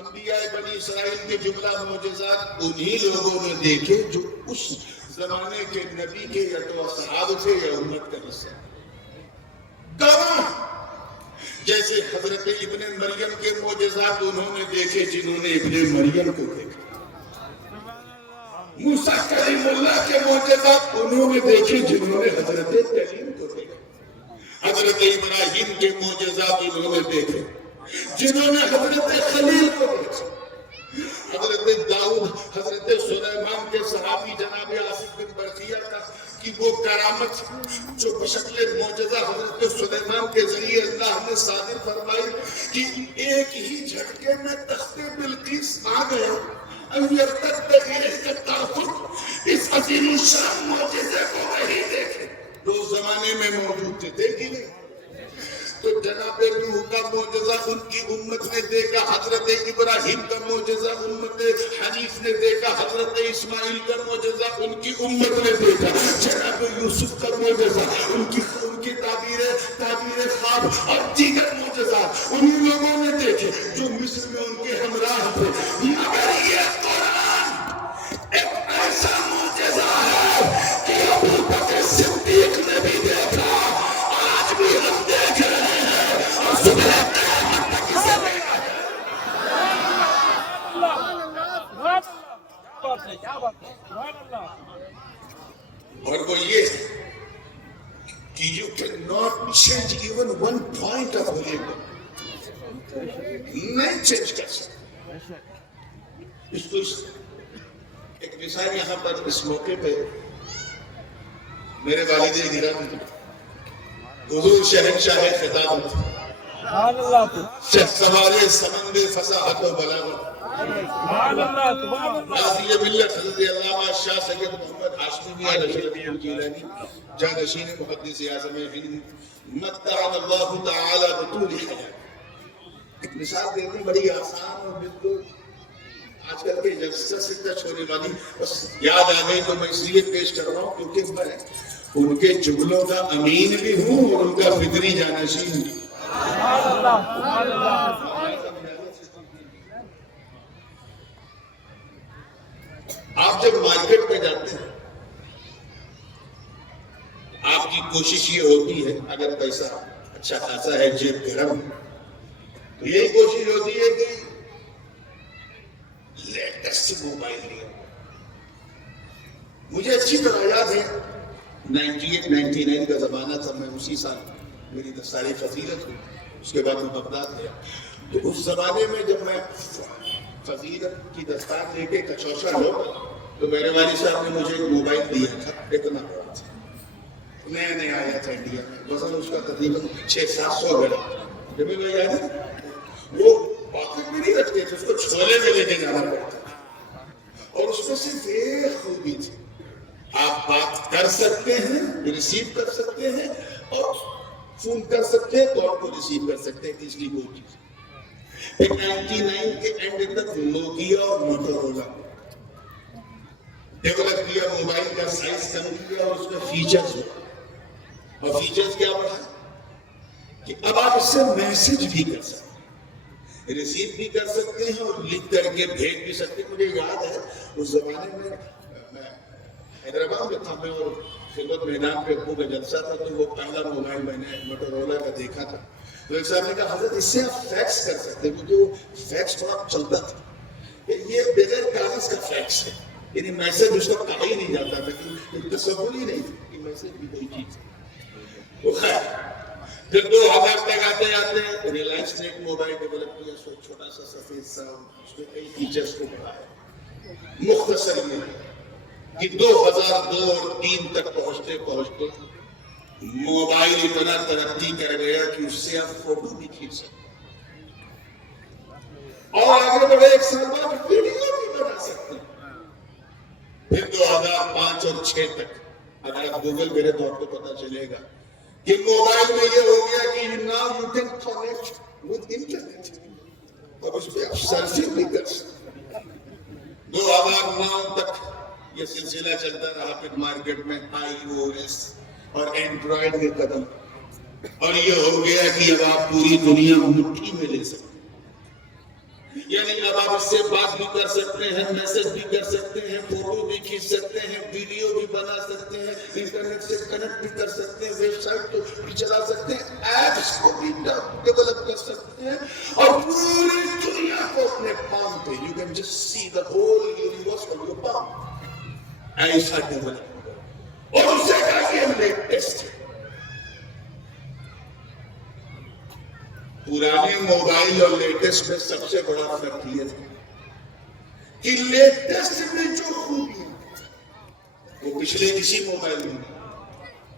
انبیاء بنی اسرائیل کے جملہ معجزات انہی لوگوں نے دیکھے جو اس زمانے کے نبی کے یا تو اصحاب تھے یا امت کا حصہ. گواہ جیسے حضرت ابن مریم کے معجزات انہوں نے دیکھے جنہوں نے ابن مریم کو دیکھا. موسیٰ کلیم اللہ کے معجزات انہوں نے دیکھے جنہوں نے حضرت کلیم کو دیکھا. حضرت ابراہیم کے معجزات انہوں نے دیکھے جنہوں نے حضرت خلیل کو دیکھا. حضرت داؤد، حضرت سلیمان کے صحابی جناب آصف بن برقیہ کی وہ کرامت جو بشکل معجزہ حضرت سلیمان کے ذریعے اللہ نے صادر فرمائی کہ ایک ہی جھٹکے میں تخت بلقیس آ گیا. اس عظیم الشان معجزے کو وہی دیکھے جو اس زمانے میں موجود تھے. دیکھی نہیں تو جناب نوح کا معجزہ ان کی امت نے دیکھا. حضرت ابراہیم کا معجزہ امت حنیف نے دیکھا. حضرت اسماعیل کا معجزہ ان کی امت نے دیکھا. جناب یوسف کا معجزہ ان کی تعبیر خواب اور دیگر معجزات انہی لوگوں نے دیکھے جو مصر میں ان کے ہمراہ تھے. مگر یہ قرآن ایک ایسا معجزہ ہے کہ ابو بکر صدیق نے بھی دیکھا، آج بھی ہم دیکھ رہے ہیں اور صبح قیامت تک اسے دیکھا ہے. اور وہ یہ کہ you cannot change even one point of labor. نہیں چینج کر سکتے. اس کو ایک مثال یہاں پر اس موقع پہ میرے والد گرام حضور شہنشاہ خطابت سوارِ سمند فصاحت و بلاغت نازی ملت حضرت علامہ شاہ سید محمد ہاشمی میاں رشید الجیلانی جانشین محدث اعظم ہند متعنا اللہ تعالی بطول حیات. مثال دیتی بڑی آسان اور بالکل آج کل کے جلسہ سے ٹچ ہونے والی، بس یاد آ گئی تو میں اس لیے پیش کر رہا ہوں کیونکہ میں ان کے جملوں کا امین بھی ہوں اور ان کا فطری جانشین ہوں. آپ جب مارکیٹ میں جاتے ہیں آپ کی کوشش یہ ہوتی ہے اگر پیسہ اچھا خاصا ہے جیب گرم تو یہی کوشش ہوتی ہے کہ لیٹسٹ موبائل لیا. مجھے اچھی طرح یاد ہے 98-99 کا زمانہ تھا. میں اسی سال میری دستار فضیلت ہوئی. اس کے بعد میں بغداد گیا تو اس زمانے میں جب میں فضیلت کی دستار لے کے کچوشا لوٹا تو میرے والد صاحب نے مجھے ایک موبائل دیا تھا. اتنا بڑا تھا، نیا نیا آیا تھا انڈیا میں. وزن اس کا تقریباً 600-700 گرام. جب میں یاد ہے وہ پاکٹ میں نہیں رکھتے تھے، اس کو چھولے میں لے کے جانا پڑتا تھا. اور اس میں صرف ایک خوبی تھی، آپ بات کر سکتے ہیں، ریسیو کر سکتے ہیں اور فون کر سکتے ہیں، کال کو ریسیو کر سکتے ہیں، تیسری کوئی چیز. ایک 99 کے اینڈ تک نوکیا اور موٹورولا ڈیولپ کیا، موبائل کا سائز کم کیا اور اس میں فیچرز ہوا. اور فیچرز کیا بڑھا کہ اب آپ اس سے میسج بھی کر سکتے ہیں، ریسیو بھی کر سکتے ہیں اور لکھ کر کے بھیج بھی سکتے ہیں. مجھے یاد ہے اس زمانے میں حیدرآباد میں تھا میں، اور خدمت میدان پہ ابو کا جلسہ تھا، تو وہ پہلا موبائل میں نے موٹورولا کا دیکھا تھا. تو ایک صاحب نے کہا حضرت اس سے آپ فیکس کر سکتے ہیں، کیونکہ وہ فیکس بڑا چلتا تھا کہ یہ بغیر کاغذ کا فیکس ہے، یعنی میسج اس کو کہا ہی نہیں جاتا تھا، کہ تصور ہی نہیں تھا کہ میسج بھی کوئی چیز ہے. وہ خیر پھر 2000 تک آتے آتے ریلائنس نے ایک موبائل ڈیولپ کیا، سو چھوٹا سا سفید سا، اس میں کئی فیچرز کو بڑھایا. مختصر یہ کہ 2002 اور 2003 تک پہنچتے پہنچتے موبائل اتنا ترقی کر گیا کہ اس سے آپ فوٹو بھی کھینچ سکتے اور آگے بڑھے 1 سال بعد ویڈیو بھی بنا سکتے. پھر 2005 اور 6 تک اگر آپ گوگل میرے دور پہ پتا چلے گا کہ موبائل میں یہ ہو گیا کہ now you can connect with internet، اب اس پہ آپ سیلفی بھی کر سکتے. 2009 تک یہ سلسلہ چلتا رہا، پھر مارکیٹ میں iOS اور اینڈرائڈ کے قدم، اور یہ ہو گیا کہ اب آپ پوری دنیا مٹھی میں لے سکتے ہیں. یعنی اب آپ اس سے بات بھی کر سکتے ہیں، میسج بھی کر سکتے ہیں، فوٹو بھی کھینچ سکتے ہیں، ویڈیو بھی بنا سکتے ہیں، انٹرنیٹ سے کنیکٹ بھی کر سکتے ہیں، ویب سائٹ کو بھی چلا سکتے ہیں، ایپس کو بھی ڈیولپ کر سکتے ہیں، اور پوری دنیا کو اپنے پام پہ you can just see the whole universe on your palm. ایسا ڈیولپ اور اس سے کہا کہ ہم لیٹسٹ ہے. پرانے موبائل اور لیٹسٹ میں سب سے بڑا فرق یہ تھا کہ لیٹسٹ میں جو خوبیاں وہ پچھلے کسی موبائل میں نہیں،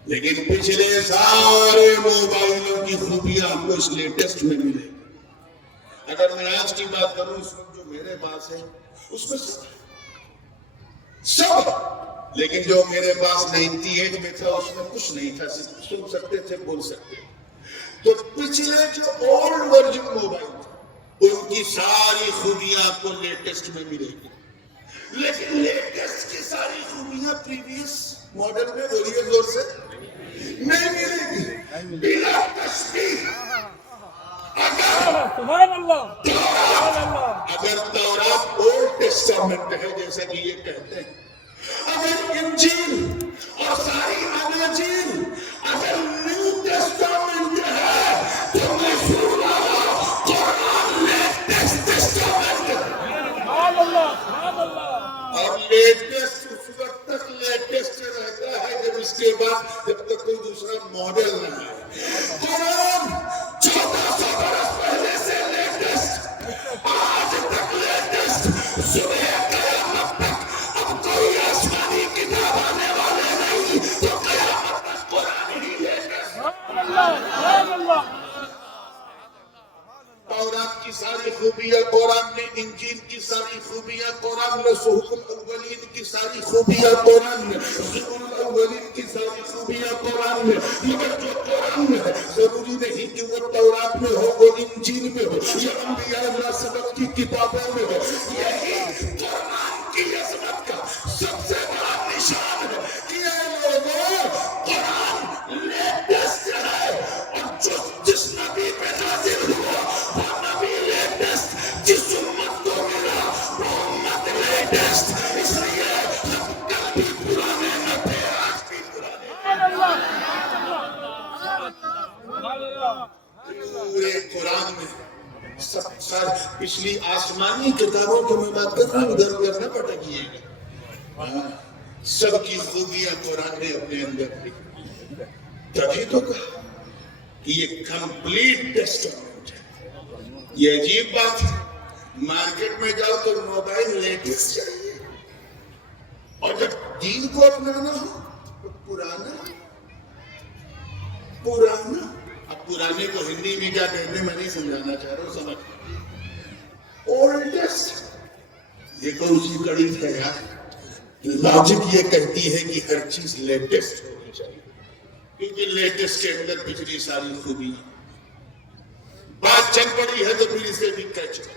لیکن پچھلے سارے موبائلوں کی خوبیاں ہم کو اس لیٹسٹ میں ملے. اگر میں آج کی بات کروں، اس وقت جو میرے پاس ہے اس میں سب، لیکن جو میرے پاس 98 میں تھا اس میں کچھ نہیں تھا، سن سکتے تھے، بول سکتے تھے. تو پچھلے جو اولڈ ورژن موبائل تھے ان کی ساری خوبیاں آپ کو لیٹسٹ میں ملے گی، لیکن لیٹسٹ کی ساری خوبیاں پریویس ماڈل میں بولیے زور سے نہیں ملے گی. بلا تشبیہ اگر تورات اولڈ ٹیسٹامنٹ ہے جیسا کہ یہ کہتے ہیں، اگر انجیل اور ساری اناجیل اگر نیو ٹیسٹامنٹ ہے تو میں سن رہا قرآن لیٹسٹ ٹیسٹامنٹ اور لیٹسٹ اس وقت تک لیٹسٹ رہتا ہے جب اس کے بعد جب تک کوئی دوسرا ماڈل نہ آئے. قرآن 1400 برس پہلے سے لیٹسٹ، آج تک لیٹسٹ، صبح قیامت تک اب کوئی آسمانی کتاب آنے والے نہیں تو قیامت تک قرآن ہی لیٹسٹ. تورات کی ساری خوبیاں قرآن میں، انجیل کی ساری خوبیاں قرآن میں، صحف الاولین کی ساری خوبیاں قرآن میں، زبور الاولین کی ساری خوبیاں قرآن میں. مگر جو قرآن میں ہے ضروری نہیں کہ وہ تورات میں ہو، وہ انجیل میں ہو، یا انبیاء اللہ سبق کی کتابوں میں ہو. یہی قرآن کی عظمت کا سب سے بڑا نشان ہے کہ اے لوگوں قرآن لیٹسٹ ہے، اور جس نبی پہ نازل ہوا وہ نبی لیٹسٹ، جس امت کو ملا وہ امت لیٹسٹ. اس لیے ہم کل بھی پرانے نہ تھے، آج بھی پرانے. پورے قرآن میں سب ساری پچھلی آسمانی کتابوں کی میں بات کر رہا ہوں، ادھر ادھر نہ بھٹکیے گا. سب کی خوبیاں قرآن نے اپنے اندر دی. تبھی تو کہا کہ یہ کمپلیٹ ٹیسٹامنٹ ہے. یہ عجیب بات ہے، مارکیٹ میں جاؤ تو موبائل لیٹسٹ چاہیے، اور جب دین کو اپنانا ہو تو پرانا. اب پرانے کو ہندی میں کیا کہتے ہیں میں نہیں سمجھانا چاہ رہا ہوں، سمجھ. اولڈسٹ یہ کون سی کڑی ہے یار؟ لاجک یہ کہتی ہے کہ ہر چیز لیٹسٹ ہونی چاہیے. کیونکہ لیٹسٹ کے اندر پچھلی ساری خوبی بات چل پڑی ہے تو پھر اسے بھی کیچ کرو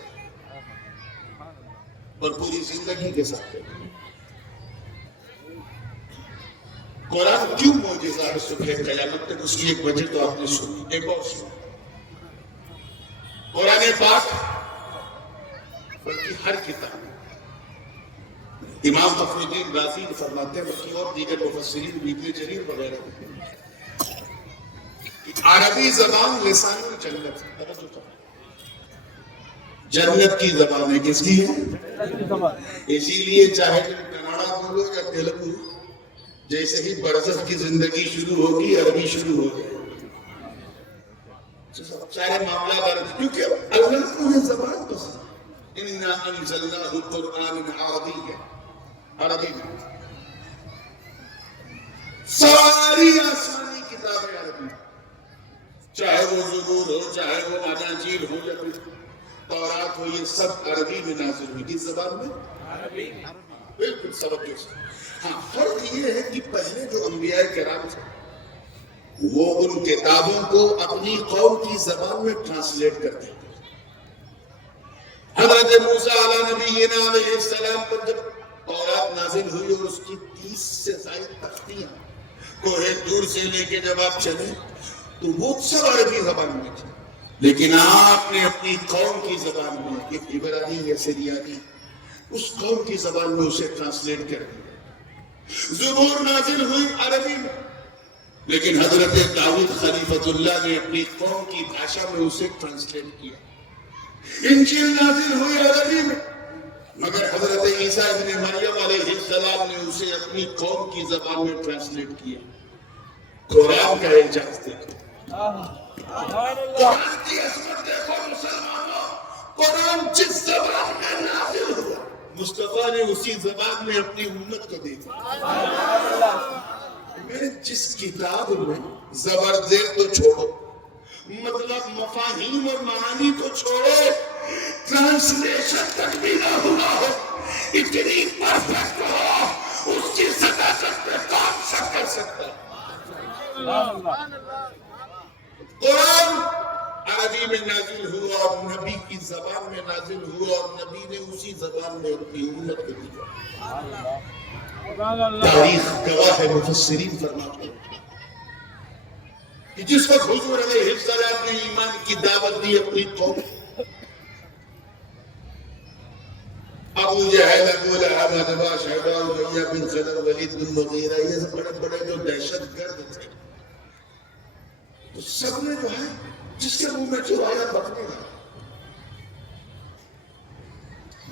اور پوری زندگی کے ساتھ قرآن کیوں معجزہ ہے صبح قیامت تک؟ اس کی ایک وجہ تو آپ نے سنی، ایک اور سنی۔ قرآن پاک بلکہ ہر کتاب، امام فخر الدین رازی فرماتے ہیں بلکہ اور دیگر مفسرین ابن جریر وغیرہ عربی زبان لسان الجنت ہے، جنت کی زبان ہے۔ کس کی ہے؟ اسی لیے چاہے تم کناڑا بولو یا تیلگو، جیسے ہی برزخ کی زندگی شروع ہوگی عربی شروع ہو گئی، سارے معاملات عربی، کیونکہ اللہ کو یہ زبان پسند۔ اِنَّا أَنزَلْنَاهُ قُرْآنًا عَرَبِيًّا، عربی میں ساری آسمانی کتابیں عربی، چاہے وہ زبور ہو، چاہے وہ اناجیل ہو یا پھر تورات ہو، یہ سب عربی میں نازل ہوئی۔ کس زبان میں؟ عربی۔ بالکل توجہ سے۔ ہاں، فرق یہ ہے کہ پہلے جو انبیاء کرام تھے وہ ان کتابوں کو اپنی قوم کی زبان میں ٹرانسلیٹ کرتے تھے۔ حضرت موسیٰ علیہ نبینا علیہ السلام پر جب تورات نازل ہوئی اور اس کی 30 سے زائد تختیاں کوہ دور سے لے کے جب آپ چلے تو وہ سب عربی زبان میں تھے، لیکن آپ نے اپنی قوم کی زبان میں، ایک عبرانی یا سریانی، اس قوم کی زبان میں اسے ٹرانسلیٹ کر دیا۔ زبور نازل ہوئی عربی میں، لیکن حضرت داؤد خلیفۃ اللہ نے اپنی قوم کی بھاشا میں اسے ٹرانسلیٹ کیا۔ انجیل نازل ہوئی عربی میں، مگر حضرت عیسیٰ ابن مریم علیہ السلام نے اسے اپنی قوم کی زبان میں ٹرانسلیٹ کیا۔ قرآن کا اعجاز دیکھو، قرآن کی عظمت دیکھو مسلمانوں، قرآن جس زبان میں نازل ہوا مصطفیٰ نے اسی زبان میں اپنی امت کو دیکھا۔ میں جس کتاب میں زبر زیر تو چھوڑو، مطلب مفاہیم اور معانی تو چھوڑو، ٹرانسلیشن تک بھی نہ ہوا ہو، اتنی پرفیکٹ ہو، اس کی صداقت پہ کام شک کر سکتا ہے۔ قرآن عربی میں نازل ہوا اور نبی کی زبان میں نازل ہوا اور نبی نے اسی زبان میں اپنی امت کو دیا۔ تاریخ گواہ ہے، مفسرین فرماتے ہیں کہ جس وقت حضور علیہ السلام نے ایمان کی دعوت دی اپنی قوم، ابو جہل، ابو لہب، عتبہ، شیبہ، امیہ بن خلف، ولید بن مغیرہ، یہ سب بڑے بڑے جو دہشت گرد تھے، تو سب نے جو ہے جس کے منہ میں جو آیا بکنے گا،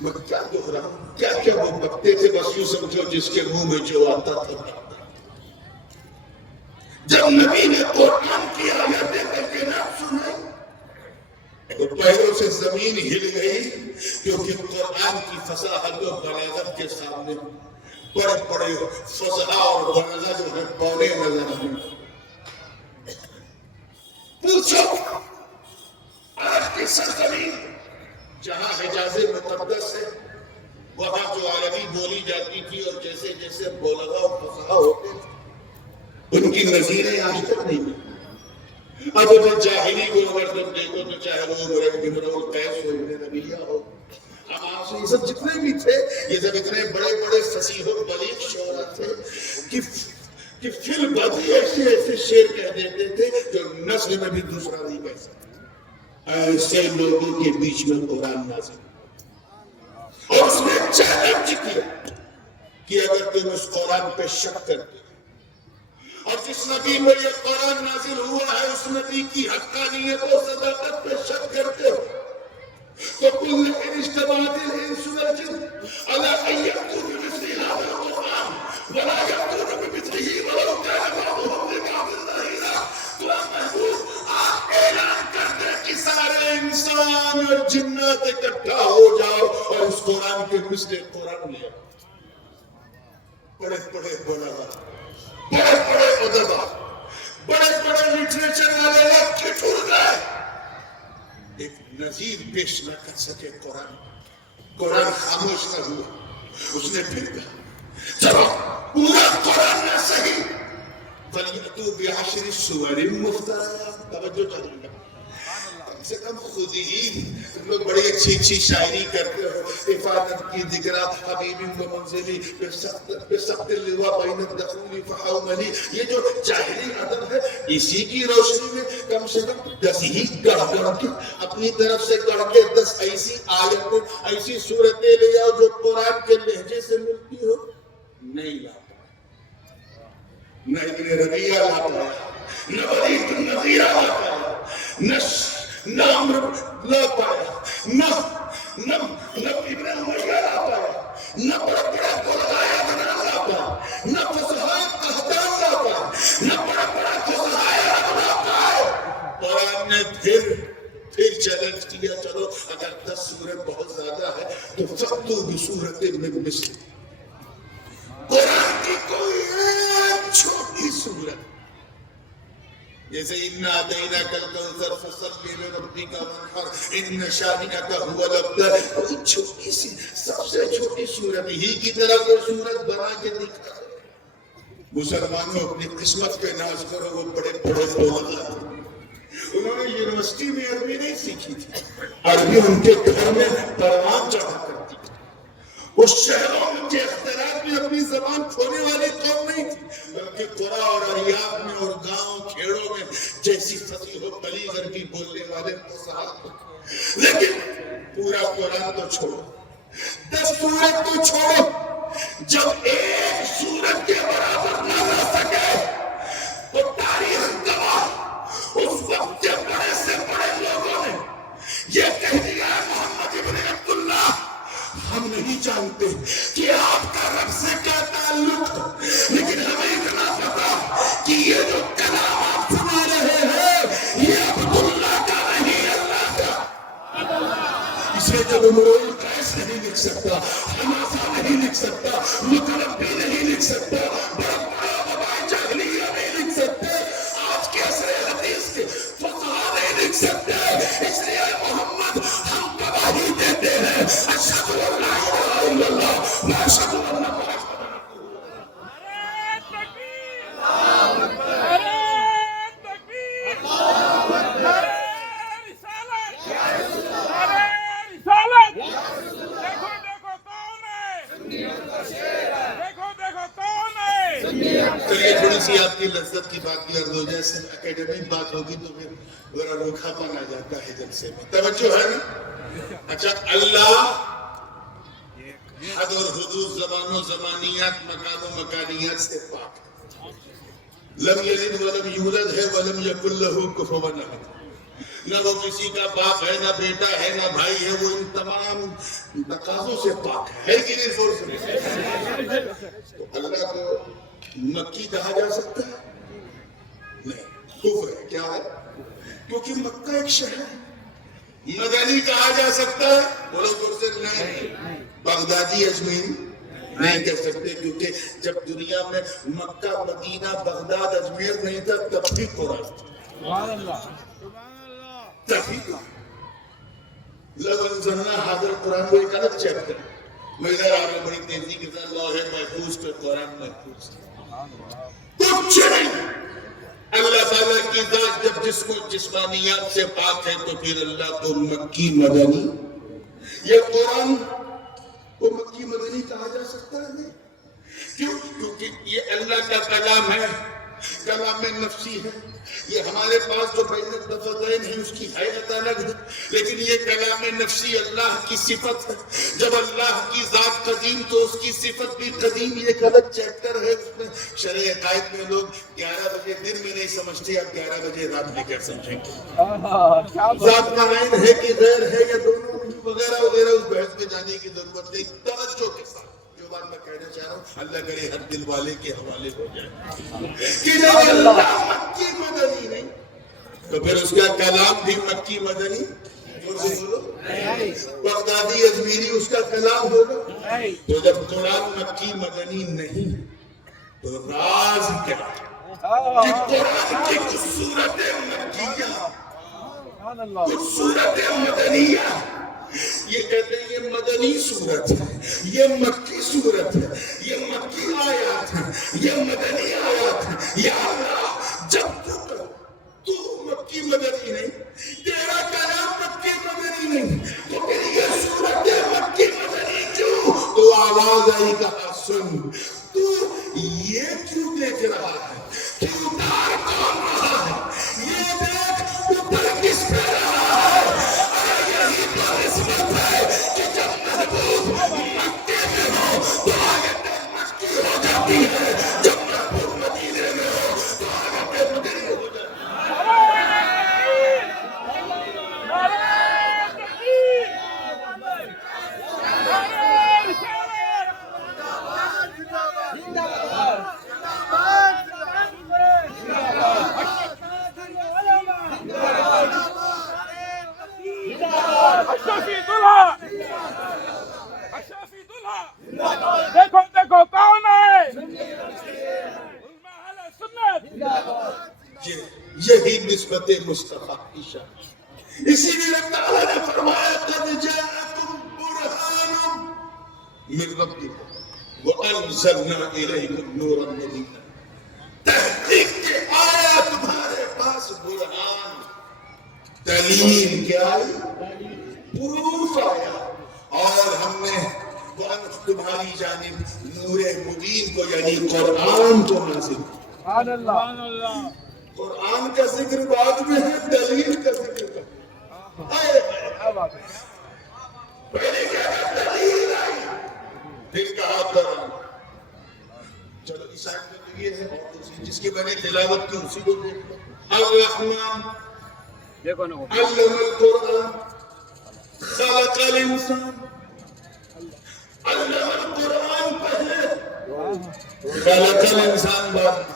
میں کیا دکھ رہا ہوں، کیا کیا وہ بکتے تھے، بس یوں سمجھو جس کے منہ میں جو آتا تھا۔ جب نبی نے قرآن کی آیتیں کر کے نہ سنائی تو پیروں سے زمین ہل گئی، کیونکہ قرآن کی فصاحت و بلاغت کے سامنے بڑے بڑے فصحا اور بلغہ جو ہے بولے نظر آئیں۔ پوچھو آج کی سرزمین جہاں حجاز مقدس ہے، وہاں جو عربی بولی جاتی تھی اور جیسے جیسے بلغہ اور فصحا ہوتے تھے ان کی نظیریں آج تک نہیں ملتی۔ اب اگر جاہلی گلوردن دیکھو تو چاہے وہ ابن امرؤ القیس ہو، ابن ربیعہ ہو، حماس ہو، یہ سب جتنے بھی تھے یہ سب اتنے بڑے بڑے فصیح و بلیغ شعراء تھے کہ فی البدیہہ ایسے ایسے شعر کہہ دیتے تھے جو نثر میں بھی دوسرا نہیں کہہ سکتا۔ ایسے لوگوں کے بیچ میں قرآن نازل اور اس نے چیلنج کیا کہ اگر تم اس قرآن پہ شک کرتے اور جس نبی پر یہ قرآن نازل ہوا ہے اس نبی کی حقانیت و صداقت پہ شک کرتے ہو تو کل اجتماعات الانس والجن علی ان یأتوا بمثل هذا القرآن ولا یأتون بمثله ولو كان بعضهم لبعض ظہیرا۔ تو محبوب آپ اعلان کر دیں کہ سارے انسان اور جنات اکٹھا ہو جاؤ اور اس قرآن کے مثل قرآن لے آؤ۔ بڑے بڑے بلغاء، بڑے بڑے ادبا، بڑے بڑے لٹریچر والے لوگ ٹھٹر گئے، ایک نظیر پیش نہ کر سکے۔ قرآن خاموش نہ ہوا۔ اس نے پھر کہا چلو پورا قرآن نہ صحیح فَلْيَأْتُوا بِعَشْرِ سُوَرٍ مُفْتَرَيَاتٍ. توجہ چاہیے کم سے کم خود ہی تم لوگ بڑی اچھی اچھی شاعری کرتے ہو. حفاظت کی ذکرہ حبیبی و منزلی بسخت اللوا بین الدخول فحوملی. یہ جو جاہلی ادب ہے اسی کی روشنی میں کم سے کم 10 ہی گڑھ کے اپنی طرف سے گڑھ کے 10 ایسی آیتیں ایسی صورتیں لے آؤ جو قرآن کے لہجے سے ملتی ہو. نہیں لا پایا, نہ ابن ربیعہ لا پایا, نہ ولید بن مغیرہ لا پایا, نہ عمر لا پایا, نہ ابن امیہ لا پایا, نہ بڑا بڑا قرآن لا پایا, نہ فصحاء قحطان لا پایا, نہ بڑا بڑا فصحاء عرب لا پایا. قرآن نے پھر چیلنج کیا, چلو اگر 10 سورت بہت زیادہ ہے تو فَأْتُوا بِسُورَةٍ مِّن مِّثْلِهِ. قرآن کی کوئی ایک چھوٹی سورت جیسے اِنَّا أَعْطَيْنَاكَ الْكَوْثَرَ فَصَلِّ لِرَبِّكَ وَانْحَرْ إِنَّ شَانِئَكَ هُوَ الْأَبْتَرُ. کوئی چھوٹی سی سب سے چھوٹی سورت ہی کی طرح کوئی سورت بنا کے دکھا. مسلمانوں اپنی قسمت پہ ناز کرو, وہ بڑے بڑے لوگ انہوں نے یونیورسٹی میں عربی نہیں سیکھی تھی, عربی ان کے گھر میں پروان چڑھا کرتی تھی. اس شہروں کے اختیارات میں اپنی زبان کھونے والی قوم نہیں تھی, بلکہ قرآن اور اریاف میں اور گاؤں کھیڑوں میں جیسی فصیح و بلیغ عربی بولنے والے فصاحت. لیکن پورا قرآن تو چھوڑو, 10 سورت تو چھوڑو, جب ایک سورت کے برابر نہ رہ سکے تو تاریخ گواہ اس وقت کے بڑے سے بڑے لوگوں نے یہ کہہ دیا ہے محمد ابن عبداللہ ہم نہیں جانتے کہ آپ کا رب سے کیا تعلق ہے, لیکن ہمیں اتنا پتا کہ یہ جو کلام آپ سنا رہے ہیں یہ عبداللہ کا نہیں, اللہ کا. اسے جب امرؤ القیس نہیں لکھ سکتا, حماسہ نہیں لکھ سکتا, متنبی نہیں لکھ سکتا, بڑا جاہلیہ نہیں لکھ سکتے, آج کے عصر حدیث کے فقہاء نہیں لکھ سکتے. اس لیے محمد ہم گواہی دیتے ہیں اشہد ان لا الہ الا اللہ و اشہد ان محمد چلیے تھوڑی سی آپ کی لذت کی بات بھی عرض ہو جائے, صرف اکیڈمک بات ہوگی تو پھر ذرا روکھا پن آ جاتا ہے جلسے میں. توجہ ہے نا؟ اچھا, اللہ حد اور حدود, زبان و زبانیات, مکان و مکانیات سے پاک ہے. لم یلد ولم یولد ہے, ولم یکن لہ کفوا احد. نہ وہ کسی کا باپ ہے, نہ بیٹا ہے, نہ بھائی ہے, وہ ان تمام تقاضوں سے پاک ہے کہ نہیں؟ زور سے. تو اللہ کو مکی کہا جا سکتا ہے؟ نہیں, کفر ہے. کیا ہے؟ کیونکہ مکہ ایک شہر ہے. مدنی کہا جا سکتا ہے؟ بولو زور سے. نہیں. بغدادی اجمیری نہیں کہہ سکتے, کیونکہ جب دنیا میں مکہ, مدینہ, بغداد, اجمیر نہیں تھا تب بھی قرآن تھا. تبھی تو لو انزلنا هذا القرآن وہ ایک الگ چیپٹر ہے. میں ادھر آ رہا بڑی تیزی کے ساتھ لوح محفوظ پہ قرآن محفوظ کچھ نہیں. اللہ تعالیٰ کی ذات جب جسم و جسمانیات سے پاک ہے تو پھر اللہ کو مکی مدنی, یہ قرآن کو مکی مدنی کہا جا سکتا ہے نہیں. کیوں؟ کیونکہ یہ اللہ کا کلام ہے, کلام نفسی ہے. یہ ہمارے پاس جو بین الدفتین ہے اس کی حیرت الگ ہے, لیکن یہ کلام نفسی اللہ کی صفت ہے. جب اللہ کی ذات قدیم تو اس کی صفت بھی قدیم. یہ ایک الگ چیپٹر ہے. اس میں شرع عقائد میں لوگ 11 بجے دن میں نہیں سمجھتے, اب 11 بجے رات میں کیا سمجھیں گے؟ ذات کا عین ہے کہ غیر ہے یا دونوں وغیرہ وغیرہ, اس بحث میں جانے کی ضرورت نہیں. توجہ کے ساتھ جو بات میں کہنا چاہ رہا ہوں, اللہ کرے ہر دل والے کے حوالے ہو جائے کہ نہیں اللہ مکی مدنی نہیں تو پھر اس کا کلام بھی مکی مدنی. بغدادی اجمیری اس کا کلام ہوگا. تو جب قرآن مکی مدنی نہیں تو راز کیا کہ قرآن کی کچھ صورتیں مکیہ, کچھ صورتیں مدنیہ, یہ کہتے ہیں یہ مدنی صورت ہے, یہ مکی صورت ہے, یہ مکی آیات ہے, یہ مدنی آیات ہے, یہ اللہ آواز آئی، کہا سن تو یہ کیوں دیکھ رہا ہے کہ اتار کون رہا ہے، یہ دیکھ اوپر کس پہ رہا ہے۔ ارے یہی تو نسبت ہے کہ جب محبوب مکے میں ہو تو آیتیں مکی ہو جاتی ہے، جب محبوب مدینے میں ہو تو آیتیں مدنی ہو جاتی ہے۔ دیکھو دیکھو کون ہے؟ علماء اہل سنت۔ یہی نسبت مصطفیٰ کی شان، اسی لیے تعالیٰ نے فرمایا قد جاءکم برہان من ربکم وانزلنا الیکم نورا مبینا۔ تحقیق کے آیا تمہارے پاس برہان، دلیل کیا آئی؟ پروف آیا، اور ہم نے تمہاری جانب نور مبین کو یعنی قرآن کو نازل کیا۔ سبحان اللہ۔ قرآن کا ذکر بعد میں ہے، دلیل کا ذکر کیا بات ہے۔ پہلے کیا دلیل آئی، پھر کہا قرآن۔ چلو اس آیت میں تو یہ ہے، اور جس کی میں نے تلاوت کی اسی کو دیکھ لو۔ الرحمن علم القرآن خلق الانسان، علم القرآن پہلے، خلق الانسان بعد میں۔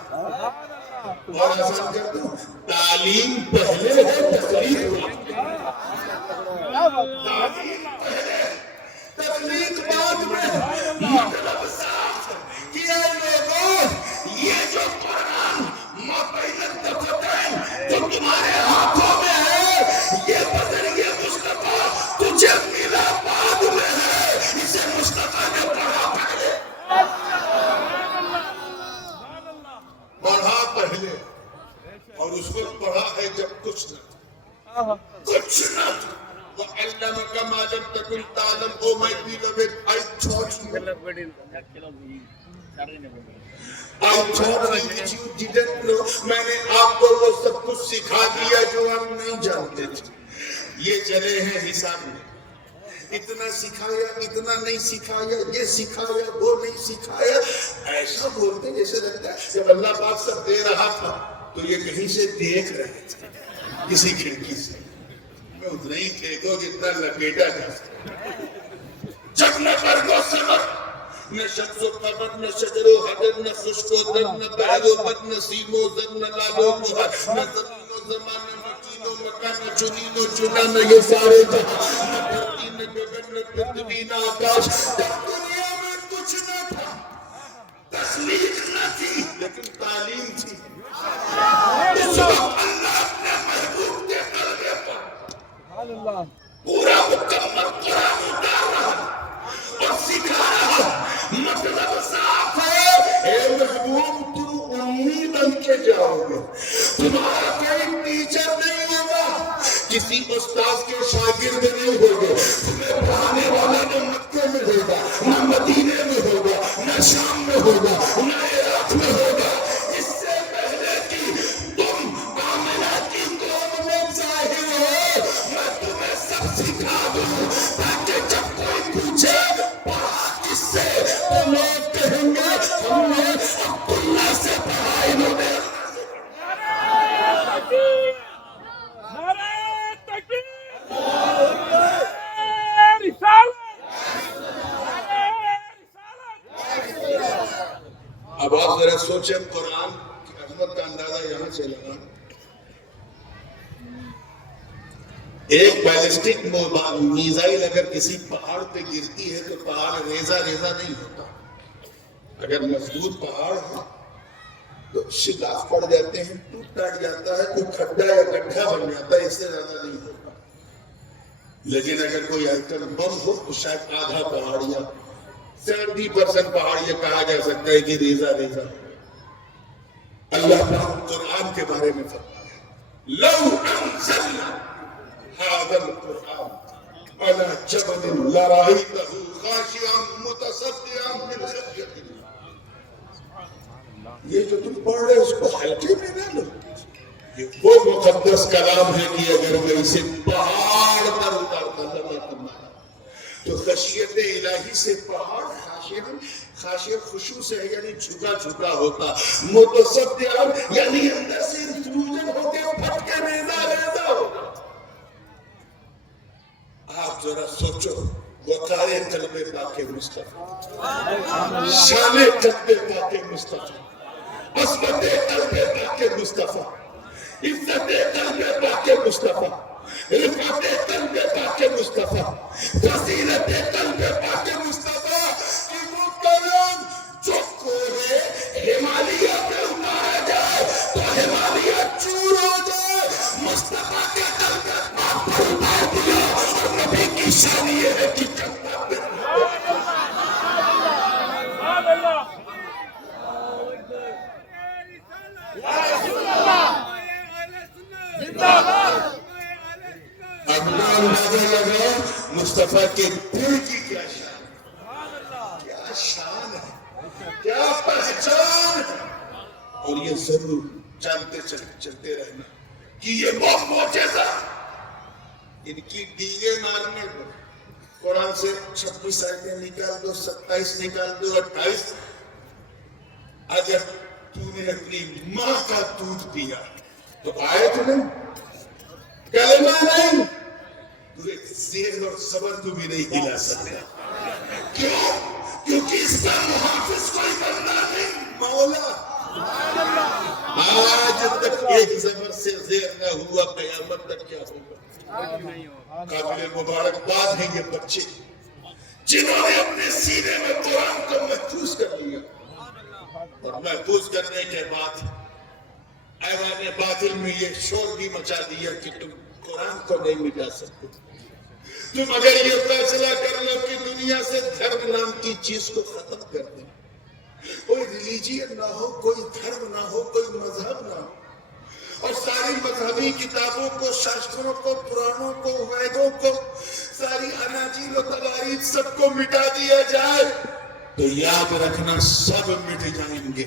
اور آسان کر دوں، تعلیم پہلے ہے، تخلیق تعلیم پہلے، تخلیق بعد میں۔ مطلب صاف کہ اے لوگوں، یہ جو قرآن مابین الدفتین جو تمہارے ہاتھوں میں ہے، یہ بذریعہ مصطفیٰ تجھے ملا بعد میں ہے، اسے مصطفیٰ نے پڑھا پہلے، پڑھا پہلے، اور اس وقت پڑھا ہے جب کچھ نہ تھا، کچھ نہ تھا۔ وَعَلَّمَكَ مَا لَمْ تَكُنْ تَعْلَمْ۔ Oh my beloved, I taught you which you didn't know۔ میں نے آپ کو وہ سب کچھ سکھا دیا جو ہم نہیں جانتے تھے۔ یہ چلے ہیں حساب میں، اتنا سکھایا، اتنا نہیں سکھایا، یہ سکھایا، وہ نہیں سکھایا۔ ایسا بولتے جیسے لگتا ہے جب اللہ پاک سب دے رہا تھا تو یہ کہیں سے دیکھ رہے تھے، کسی کھڑکی سے۔ میں اتنا ہی پھینکو جتنا لپیٹا جا سکتا۔ جب نہ برگ و ثمر، نہ شمس و قمر، نہ شجر و حجر، نہ خشک و تر، نہ بحر و بر، نہ سیم و زر، نہ لال و مہر، نہ زمین و زمان، نہ مکین و مکان، نہ چنین و چنا، نہ یہ سارے جہاں، نہ دھرتی، نہ گگن، نہ پرتھوی، نہ آکاش۔ جب دنیا میں کچھ نہ تھا، تخلیق نہ تھی، لیکن تعلیم تھی۔ اس وقت اللہ اپنے محبوب کے قلبے پر پورا مکمل قرآن اتار رہا اور سکھا رہا۔ مطلب صاف ہے، اے محبوب تم امی بن کے جاؤ گے، تمہارا کوئی ٹیچر نہیں ہوگا، کسی استاذ کے شاگرد نہیں ہوگے، تمہیں پڑھانے والا نہ مکے میں ہوگا، نہ مدینے میں ہوگا، نہ شام میں ہوگا، نہ عراق میں ہوگا۔ اس سے پہلے کہ تم آمنہ کی قوم میں ظاہر ہو، میں تمہیں سب سکھا دوں، تاکہ جب کوئی پوچھے پڑھا کس سے تو لوگ کہیں گے ہم نے عبداللہ سے پڑھا، انہوں نے اب آپ ذرا سوچیں قرآن کی عظمت کا اندازہ یہاں سے لگا۔ ایک بیلسٹک میزائل اگر کسی پہاڑ پہ گرتی ہے تو پہاڑ ریزہ ریزہ نہیں ہوتا، اگر مضبوط پہاڑ ہے تو شگاف پڑ جاتے ہیں، ٹوٹ ٹاٹ جاتا ہے، کوئی کھڈا یا گڈھا بن جاتا ہے، اس سے زیادہ نہیں ہوتا۔ لیکن اگر کوئی ایٹم بم ہو تو شاید آدھا پہاڑ یا 70% پہاڑ یہ کہا جا سکتا ہے کہ ریزہ ریزہ۔ اللہ پاک قرآن کے بارے میں فرمایا لو انزلنا هذا القرآن على جبل لرأيته خاشعا متصدعا من خشیت اللہ. یہ جو تم پڑھ رہے اس کو ہلکے میں نہ لو. یہ وہ مقدس کلام ہے کہ اگر میں اسے پہاڑ پر اتارتا اللہ فرمایا تو خشیت الہی سے پہاڑ خاشع خشوع سے ہے یعنی جھکا جھکا ہوتا, متصدعا یعنی اندر سے فروزن ہو کے پھٹ کے ریزہ ریزہ ہوتا. آپ ذرا سوچو وقار قلب پاک مصطفیٰ, شان قلب پاک مصطفیٰ, عظمت قلب پاک مصطفیٰ, عزت قلب پاک مصطفیٰ, رفعت قلب پاک مصطفیٰ, فضیلت قلب پاک مصطفیٰ کہ وہ کلام جو کوہ ہمالیہ پہ اتارا جائے تو ہمالیہ چور ہو جائے. مصطفیٰ کے قلب پاک پر اتار دیا اور نبی کی شان یہ ہے کہ چلتا پھر مصطفیٰ کے دل کی کیا شان ہے, کیا شان ہے, کیا پہچان ہے. اور یہ ضرور جانتے چلتے رہنا کہ یہ وہ معجزہ ان کی ڈیگے مارنے کو قرآن سے 26 آیتیں نکال دو, 27 نکال دو, 28. اگر تو نے اپنی ماں کا دودھ پیا تو آیت نہیں, کلمہ نہیں, تو ایک ذہن اور صبر تو بھی نہیں ہلا سکتے. کیوں؟ کیونکہ اس کا محافظ کوئی بندہ نہیں, مولا. آج تک ایک زبر سے زیر نہ ہوا, قیامت تک کیا ہوگا؟ قابل مبارکباد ہیں یہ بچے جنہوں نے اپنے سینے میں قرآن کو محفوظ کر لیا, اور محفوظ کرنے کے بعد ایوان باطل میں یہ شور بھی مچا دیا کہ تم قرآن کو نہیں مٹا سکتے. تم اگر یہ فیصلہ کر لو کہ دنیا سے دھرم نام کی چیز کو ختم کر دیں, کوئی ریلیجین نہ ہو, کوئی دھرم نہ ہو, کوئی مذہب نہ ہو, اور ساری مذہبی کتابوں کو, شاستروں کو, پرانوں کو, ویدوں کو, ساری اناجیل و تواریخ سب کو مٹا دیا جائے تو یاد رکھنا سب مٹ جائیں گے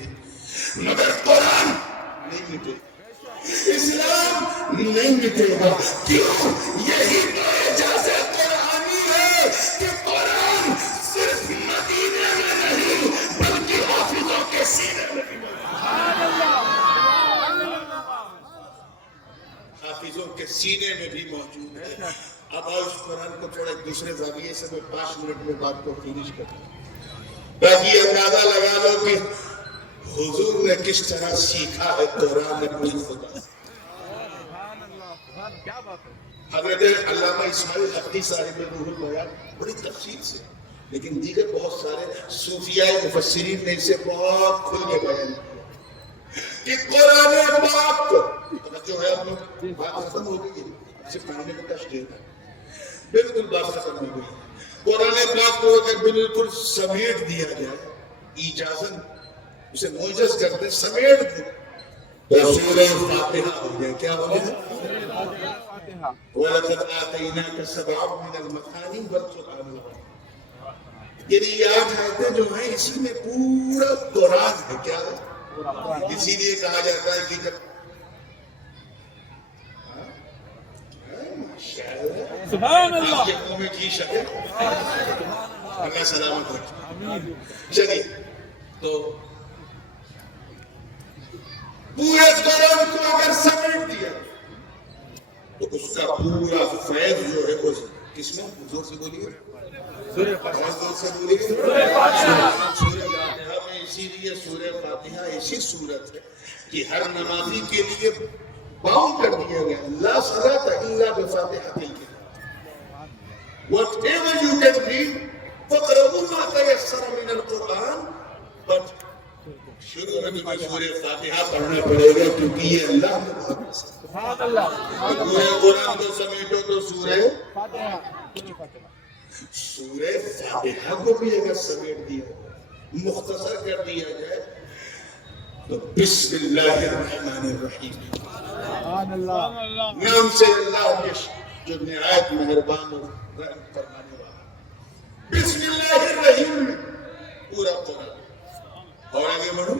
مگر قرآن نہیں مٹے, اسلام نہیں مٹے گا. کیوں؟ یہی تو اعجاز قرآنی ہے کہ قرآن صرف مدینے میں نہیں بلکہ حافظوں کے سینے میں بھی حافظوں کے سینے میں بھی موجود ہے. اب آؤ اس قرآن کو تھوڑے دوسرے زاویے سے میں 5 منٹ میں بات کو فنش کرتا ہوں تاکہ اندازہ لگا لو کہ حضور نے کس طرح سیکھا ہے قرآن اپنی خدا. حضرت علامہ اسماعیل حقی صاحب روح البیان بڑی تفصیل سے, لیکن دیگر بہت سارے صوفیاء مفسرین نے اسے بہت کھل کے بیان کیا کہ قرآن پاک کو جو ہے اب بات ختم ہو گئی ہے, صرف پڑھنے میں کشٹ دیتا ہے, بالکل بات ختم ہو گئی. قرآن پاک کو اگر بالکل سمیٹ دیا جائے, اجازن اسے موجز کرتے سمیٹ دو تو سورہ فاتحہ ہو گیا. کیا ہو گیا؟ وَلَقَدْ آتَيْنَاكَ سَبْعًا مِنَ الْمَثَانِي وَالْقُرْآنِ الْعَظِيمِ. یعنی یہ 8 آیتیں جو ہیں اسی میں پورا قرآن ہے. کیا ہے؟ اسی لیے کہا جاتا ہے کہ جب سبحان اللہ, آپ کے منہ میں کی شکل اللہ سلامت رکھے. چلیے تو پورے قرآن کو اگر سمیٹ دیا تو اس کا پورا فیض جو ہے وہ کس میں؟ زور سے بولیے, زور سے بولیے, سورہ فاتحہ میں. اسی لیے سورہ فاتحہ ایسی سورت ہے کہ ہر نمازی کے لیے باؤنڈ کر دیا گیا, لا صلاۃ الا بفاتحۃ الکتاب. whatever you can read فَقْرَؤُوا مَا تَيَسَّرَ مِنَ الْقُرْآنِ, but شروع میں تمہیں سورہ فاتحہ پڑھنا پڑے گا کیونکہ یہ اللہ نے بہت سبحان اللہ. پورے قرآن کو سمیٹو تو سورہ فاتحہ کو بھی اگر سمیٹ دیا, مختصر کر دیا جائے تو بسم اللہ الرحمن الرحیم. سبحان اللہ. نام سے اللہ کے جو نہایت مہربان اور رحم فرمانے والا. بسم اللہ پورا قرآن. اور آگے بڑھو.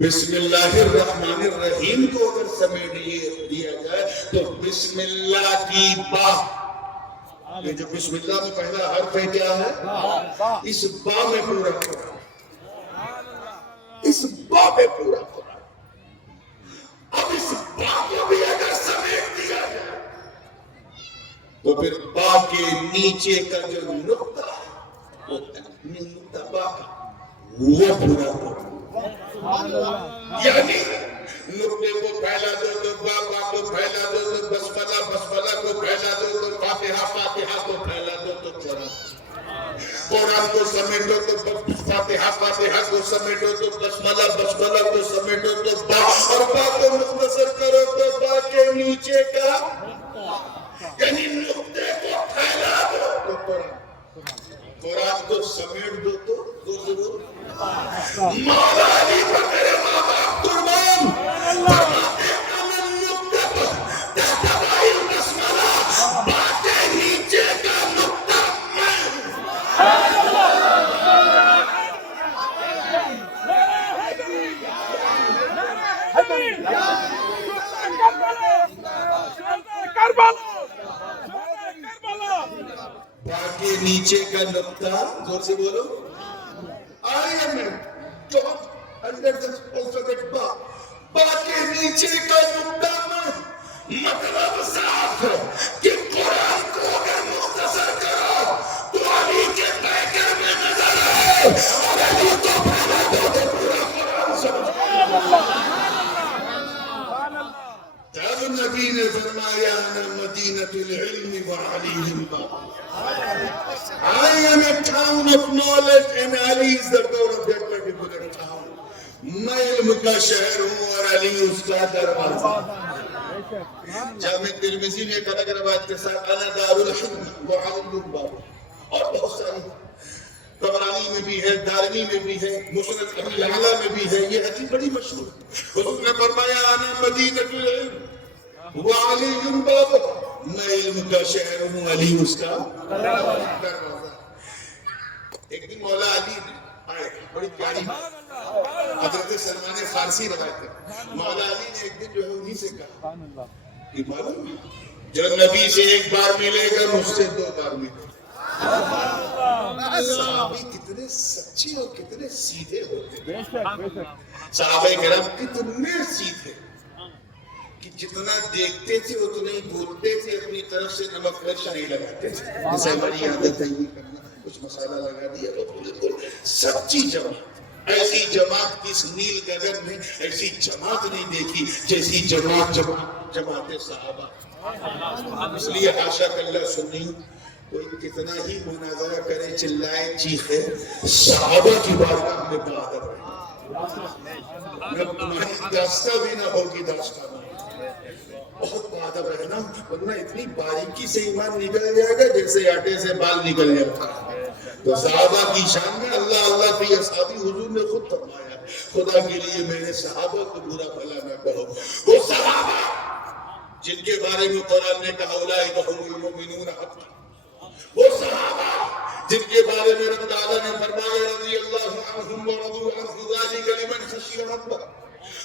بسم اللہ الرحمن الرحیم کو اگر سمیٹ دیا جائے تو بسم اللہ کی با. یہ جو بسم اللہ میں پہلا حرف ہے کیا ہے؟ اس با میں پورا قرآن. اس با میں پورا قرآن. اب اس با کو بھی اگر سمیٹ دیا جائے تو پھر با کے نیچے کا جو نقطہ ہوتا ہے نقطہ با کا وہ پورا قرآن. یعنی نقطے کو پھیلا دو تو با کو پھیلا دو تو بسملہ کو پھیلا دو تو فاتحہ کو پھیلا دو تو قرآن کو سمیٹو تو فاتحہ کو سمیٹو تو بسملہ کو سمیٹو تو با اور با کو مختصر کرو تو با کے نیچے کا یعنی نقطے کو پھیلا دو تو قرآن کو سمیٹ دو تو ضرور. مولا علی پر میرے ماں باپ قربان فرماتے ہیں نقطے پر تحتوی البسملہ با کے نیچے کا نقطہ با کے نیچے کا نقطہ زور سے بولو. با کے نیچے کا نقطہ مطلب صاف ہے کہ قرآن کو اگر مختصر کرو تو علی کے پیکر میں نظر آئے اور علی کو پھیلا دو تو پورا قرآن سمجھ. تب نبی نے فرمایا انا مدینۃ العلم وعلیہم باب. I am a town of knowledge and Ali is the door of that particular town. میں علم کا شہر ہوں اور علی اس کا دروازہ. جامع ترمذی میں ایک الگ روایت کے ساتھ انا دار الحکمہ وعلی الباب. اور بہت ساری طبرانی میں بھی ہے, دارمی میں بھی ہے, مسند ابی یعلا میں بھی ہے. یہ حدیث بڑی مشہور ہے. حضور نے فرمایا انا مدینۃ العلم وعلی الباب. میں علم کا شہر ہوں, علی اس کا دروازہ. ایک دن مولا علی آئے, بڑی پیاری حضرت سلمان فارسی روایت ہے. مولا علی نے ایک دن جو ہے انہی سے کہا کہ معلوم جو نبی سے ایک بار ملے گا مجھ سے 2 بار ملے گا. صحابی کتنے سچے اور کتنے سیدھے ہوتے ہیں. صحابہ کرام کتنے سیدھے کہ جتنا دیکھتے تھے اتنا ہی بولتے تھے, اپنی طرف سے نمک مرچ نہیں لگاتے تھے. جیسے ہماری عادت ہے یہ کرنا, کچھ مسالہ لگا دیا تو بالکل سچی جماعت. ایسی جماعت کس نیل گگن میں ایسی جماعت نہیں دیکھی جیسی جماعت صحابہ. اس لیے حاشا کلّہ سنی کوئی کتنا ہی مناظرہ کرے, چلائے, چیخے, صحابہ کی بارگاہ میں بہادر رہے. تمہاری داستہ بھی نہ ہوگی, داستہ بہت بہادر رہنا, ورنہ اتنی باریکی سے ایمان نکل جائے گا جیسے آٹے سے بال نکل جاتا ہے. تو صحابہ کی شان میں اللہ فی اصحابی, حضور نے خود فرمایا خدا کے لیے میرے صحابہ کو برا بھلا نہ کہو. وہ صحابہ جن کے بارے میں قرآن نے کہا اولئک هم المؤمنون حقا. وہ صحابہ جن کے بارے میں رب تعالیٰ نے فرمایا رضی اللہ عنہم ورضوا عنہ ذلک لمن خشی ربہ.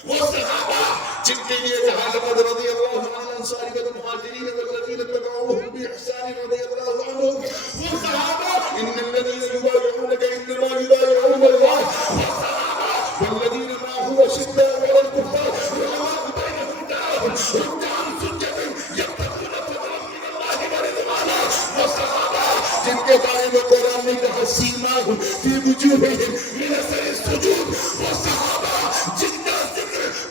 وہ صحابہ جن کے لیے کہا لقد رضی اللہ عن الانصار والمہاجرین والذین اتبعوهم باحسان رضی اللہ عنہم. وہ صحابہ ان الذین یبایعونک انما یبایعون اللہ. وہ صحابہ والذین معه اشداء علی الکفار رحماء بینهم تراهم رکعا سجدا یبتغون فضلا من اللہ ورضوانا. وہ صحابہ جن کے بارے میں قرآن نے کہا سیماہم فی وجوہہم من اثر السجود. وہ صحابہ جن کا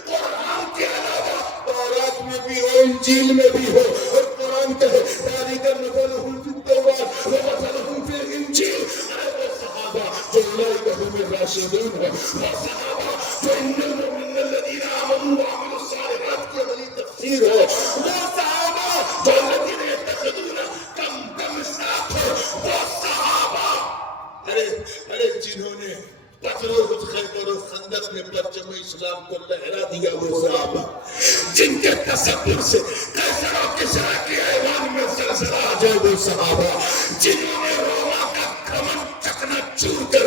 قرآن کے علاوہ تورات میں بھی ہو, انجیل میں بھی ہو, اور قرآن کہے ذالک مثلهم فی التوراۃ ومثلهم فی الانجیل. وہ صحابہ جو اولئک هم الراشدون ہے. وہ صحابہ جو ان المؤمنین الذین آمنوا وعملوا الصالحات کی عملی تفسیر ہے. وہ صحابہ جو الذین یتخذون کم اسلاف ہے. وہ صحابہ ارے جنہوں نے پتھر و خیبر و خندق میں پرچم اسلام کو لہرا دیا. وہ صحابہ جن کے تصور سے قیصر و کسریٰ کے ایوان میں زلزلہ آ جائے. وہ صحابہ جنہوں نے روما کا کمن چکنا چور کر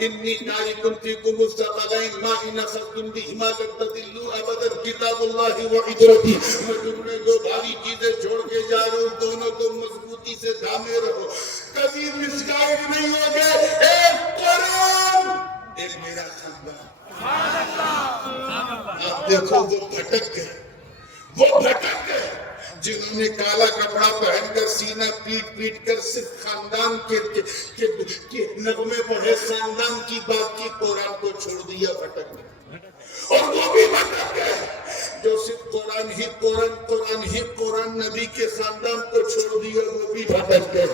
انی تارکم فیکم الثقلین ما ان اخذتم بہما لن تضلوا ابدا کتاب اللہ و عترتی، میں تم نے دو بھاری چیزیں چھوڑ کے جا رہا ہوں، دونوں کو مضبوطی سے تھامے رہو، کبھی مس گائیڈ نہیں ہوگے۔ ایک قرآن، ایک میرا خاندان۔ آپ دیکھو وہ بھٹک گئے، وہ بھٹک گئے جنہوں نے کالا کپڑا پہن کر سینہ پیٹ پیٹ کر صرف خاندان کے نغمے پڑھے، خاندان کی بات کی، قرآن کو چھوڑ دیا، بھٹک گئے۔ اور وہ بھی بھٹک گئے جو صرف قرآن ہی قرآن، قرآن ہی قرآن، نبی کے خاندان کو چھوڑ دیا، وہ بھی بھٹک گئے۔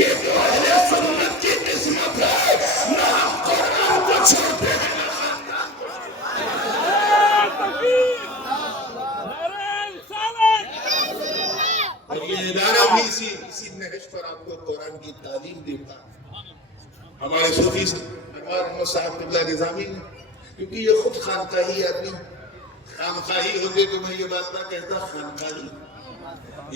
یہ جو اہل سنت کی قسمت ہے، نہ ہم قرآن کو چھوڑتے ہیں نہ خاندان کو۔ اور یہ ادارہ بھی اسی نہج پر آپ کو قرآن کی تعلیم دیتا ہے۔ ہمارے صوفی انوار احمد صاحب قبلہ نظامی نے، کیونکہ یہ خود خانقاہی آدمی، خانقاہی ہوتے تو میں یہ بات نہ کہتا، خانقاہی۔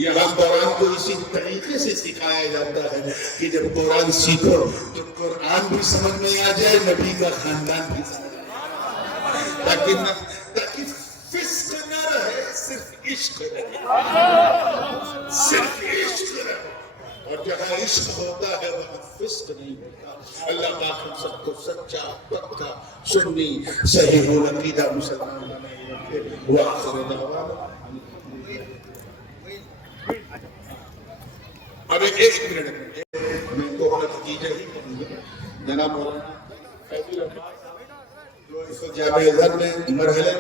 یہاں قرآن کو اسی طریقے سے سکھایا جاتا ہے کہ جب قرآن سیکھو تو قرآن بھی سمجھ میں آ جائے، نبی کا خاندان بھی سمجھ میں آ جائے، تاکہ فسق نہ رہے، صرف عشق رہے، صرف عشق رہے۔ اور جہاں عشق ہوتا ہے وہاں فسق نہیں ہوتا۔ اللہ پاک ہم سب کو سچا، پکا، سنی، صحیح العقیدہ مسلمان بنائے رکھے۔ وآخر دعوانا اب ایک منٹ میں تو نتیجہ ہی کروں گا۔ جناب مولانا فیض الرحمان جو اس جامع ازہر میں مرحلے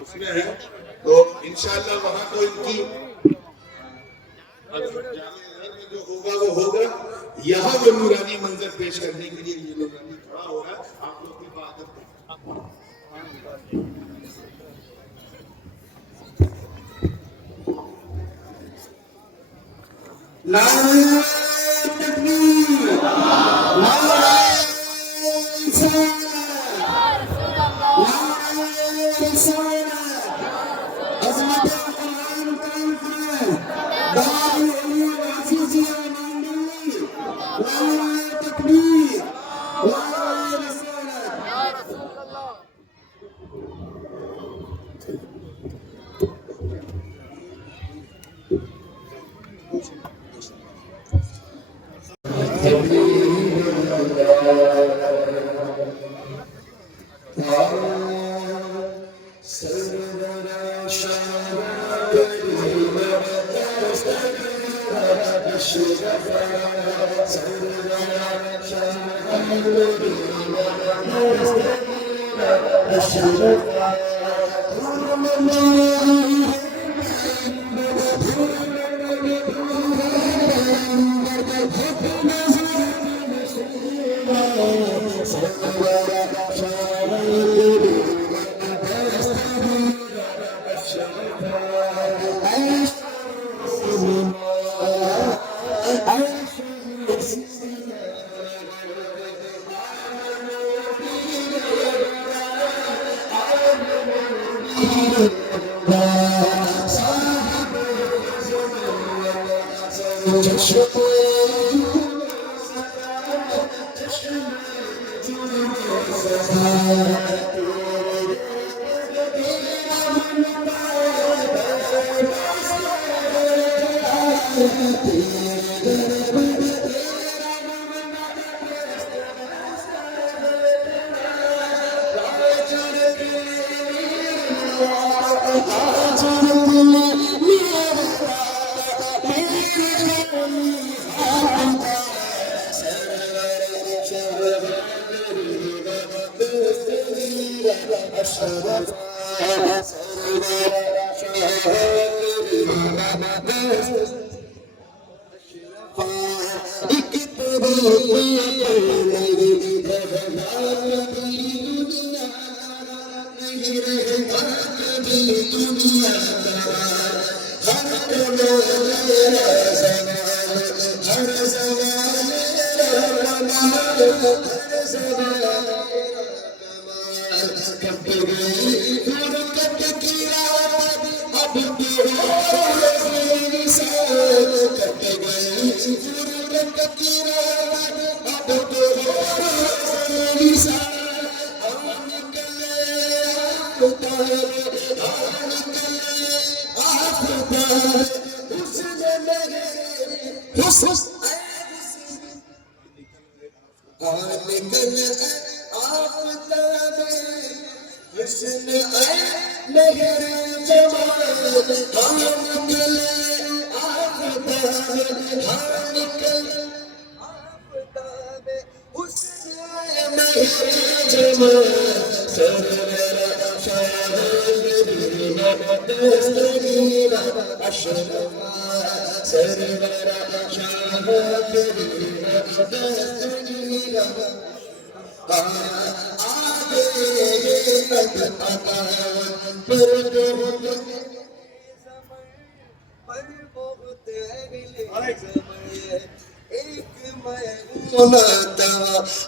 اس میں ہے، تو انشاءاللہ وہاں تو ان کی جامع ازہر میں جو ہوگا وہ ہوگا، یہاں وہ نورانی منظر پیش کرنے کے لیے یہ نورانی کھڑا ہو رہا ہے، آپ لوگ کی بات ہے۔ نعرہ تکبیر، نعرہ رسالت، نعرہ رسالت، عظمت قرآن پاک، داعی علم عزیزیہ مانڈلی، نعرہ تکبیر، نعرہ رسالت۔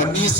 19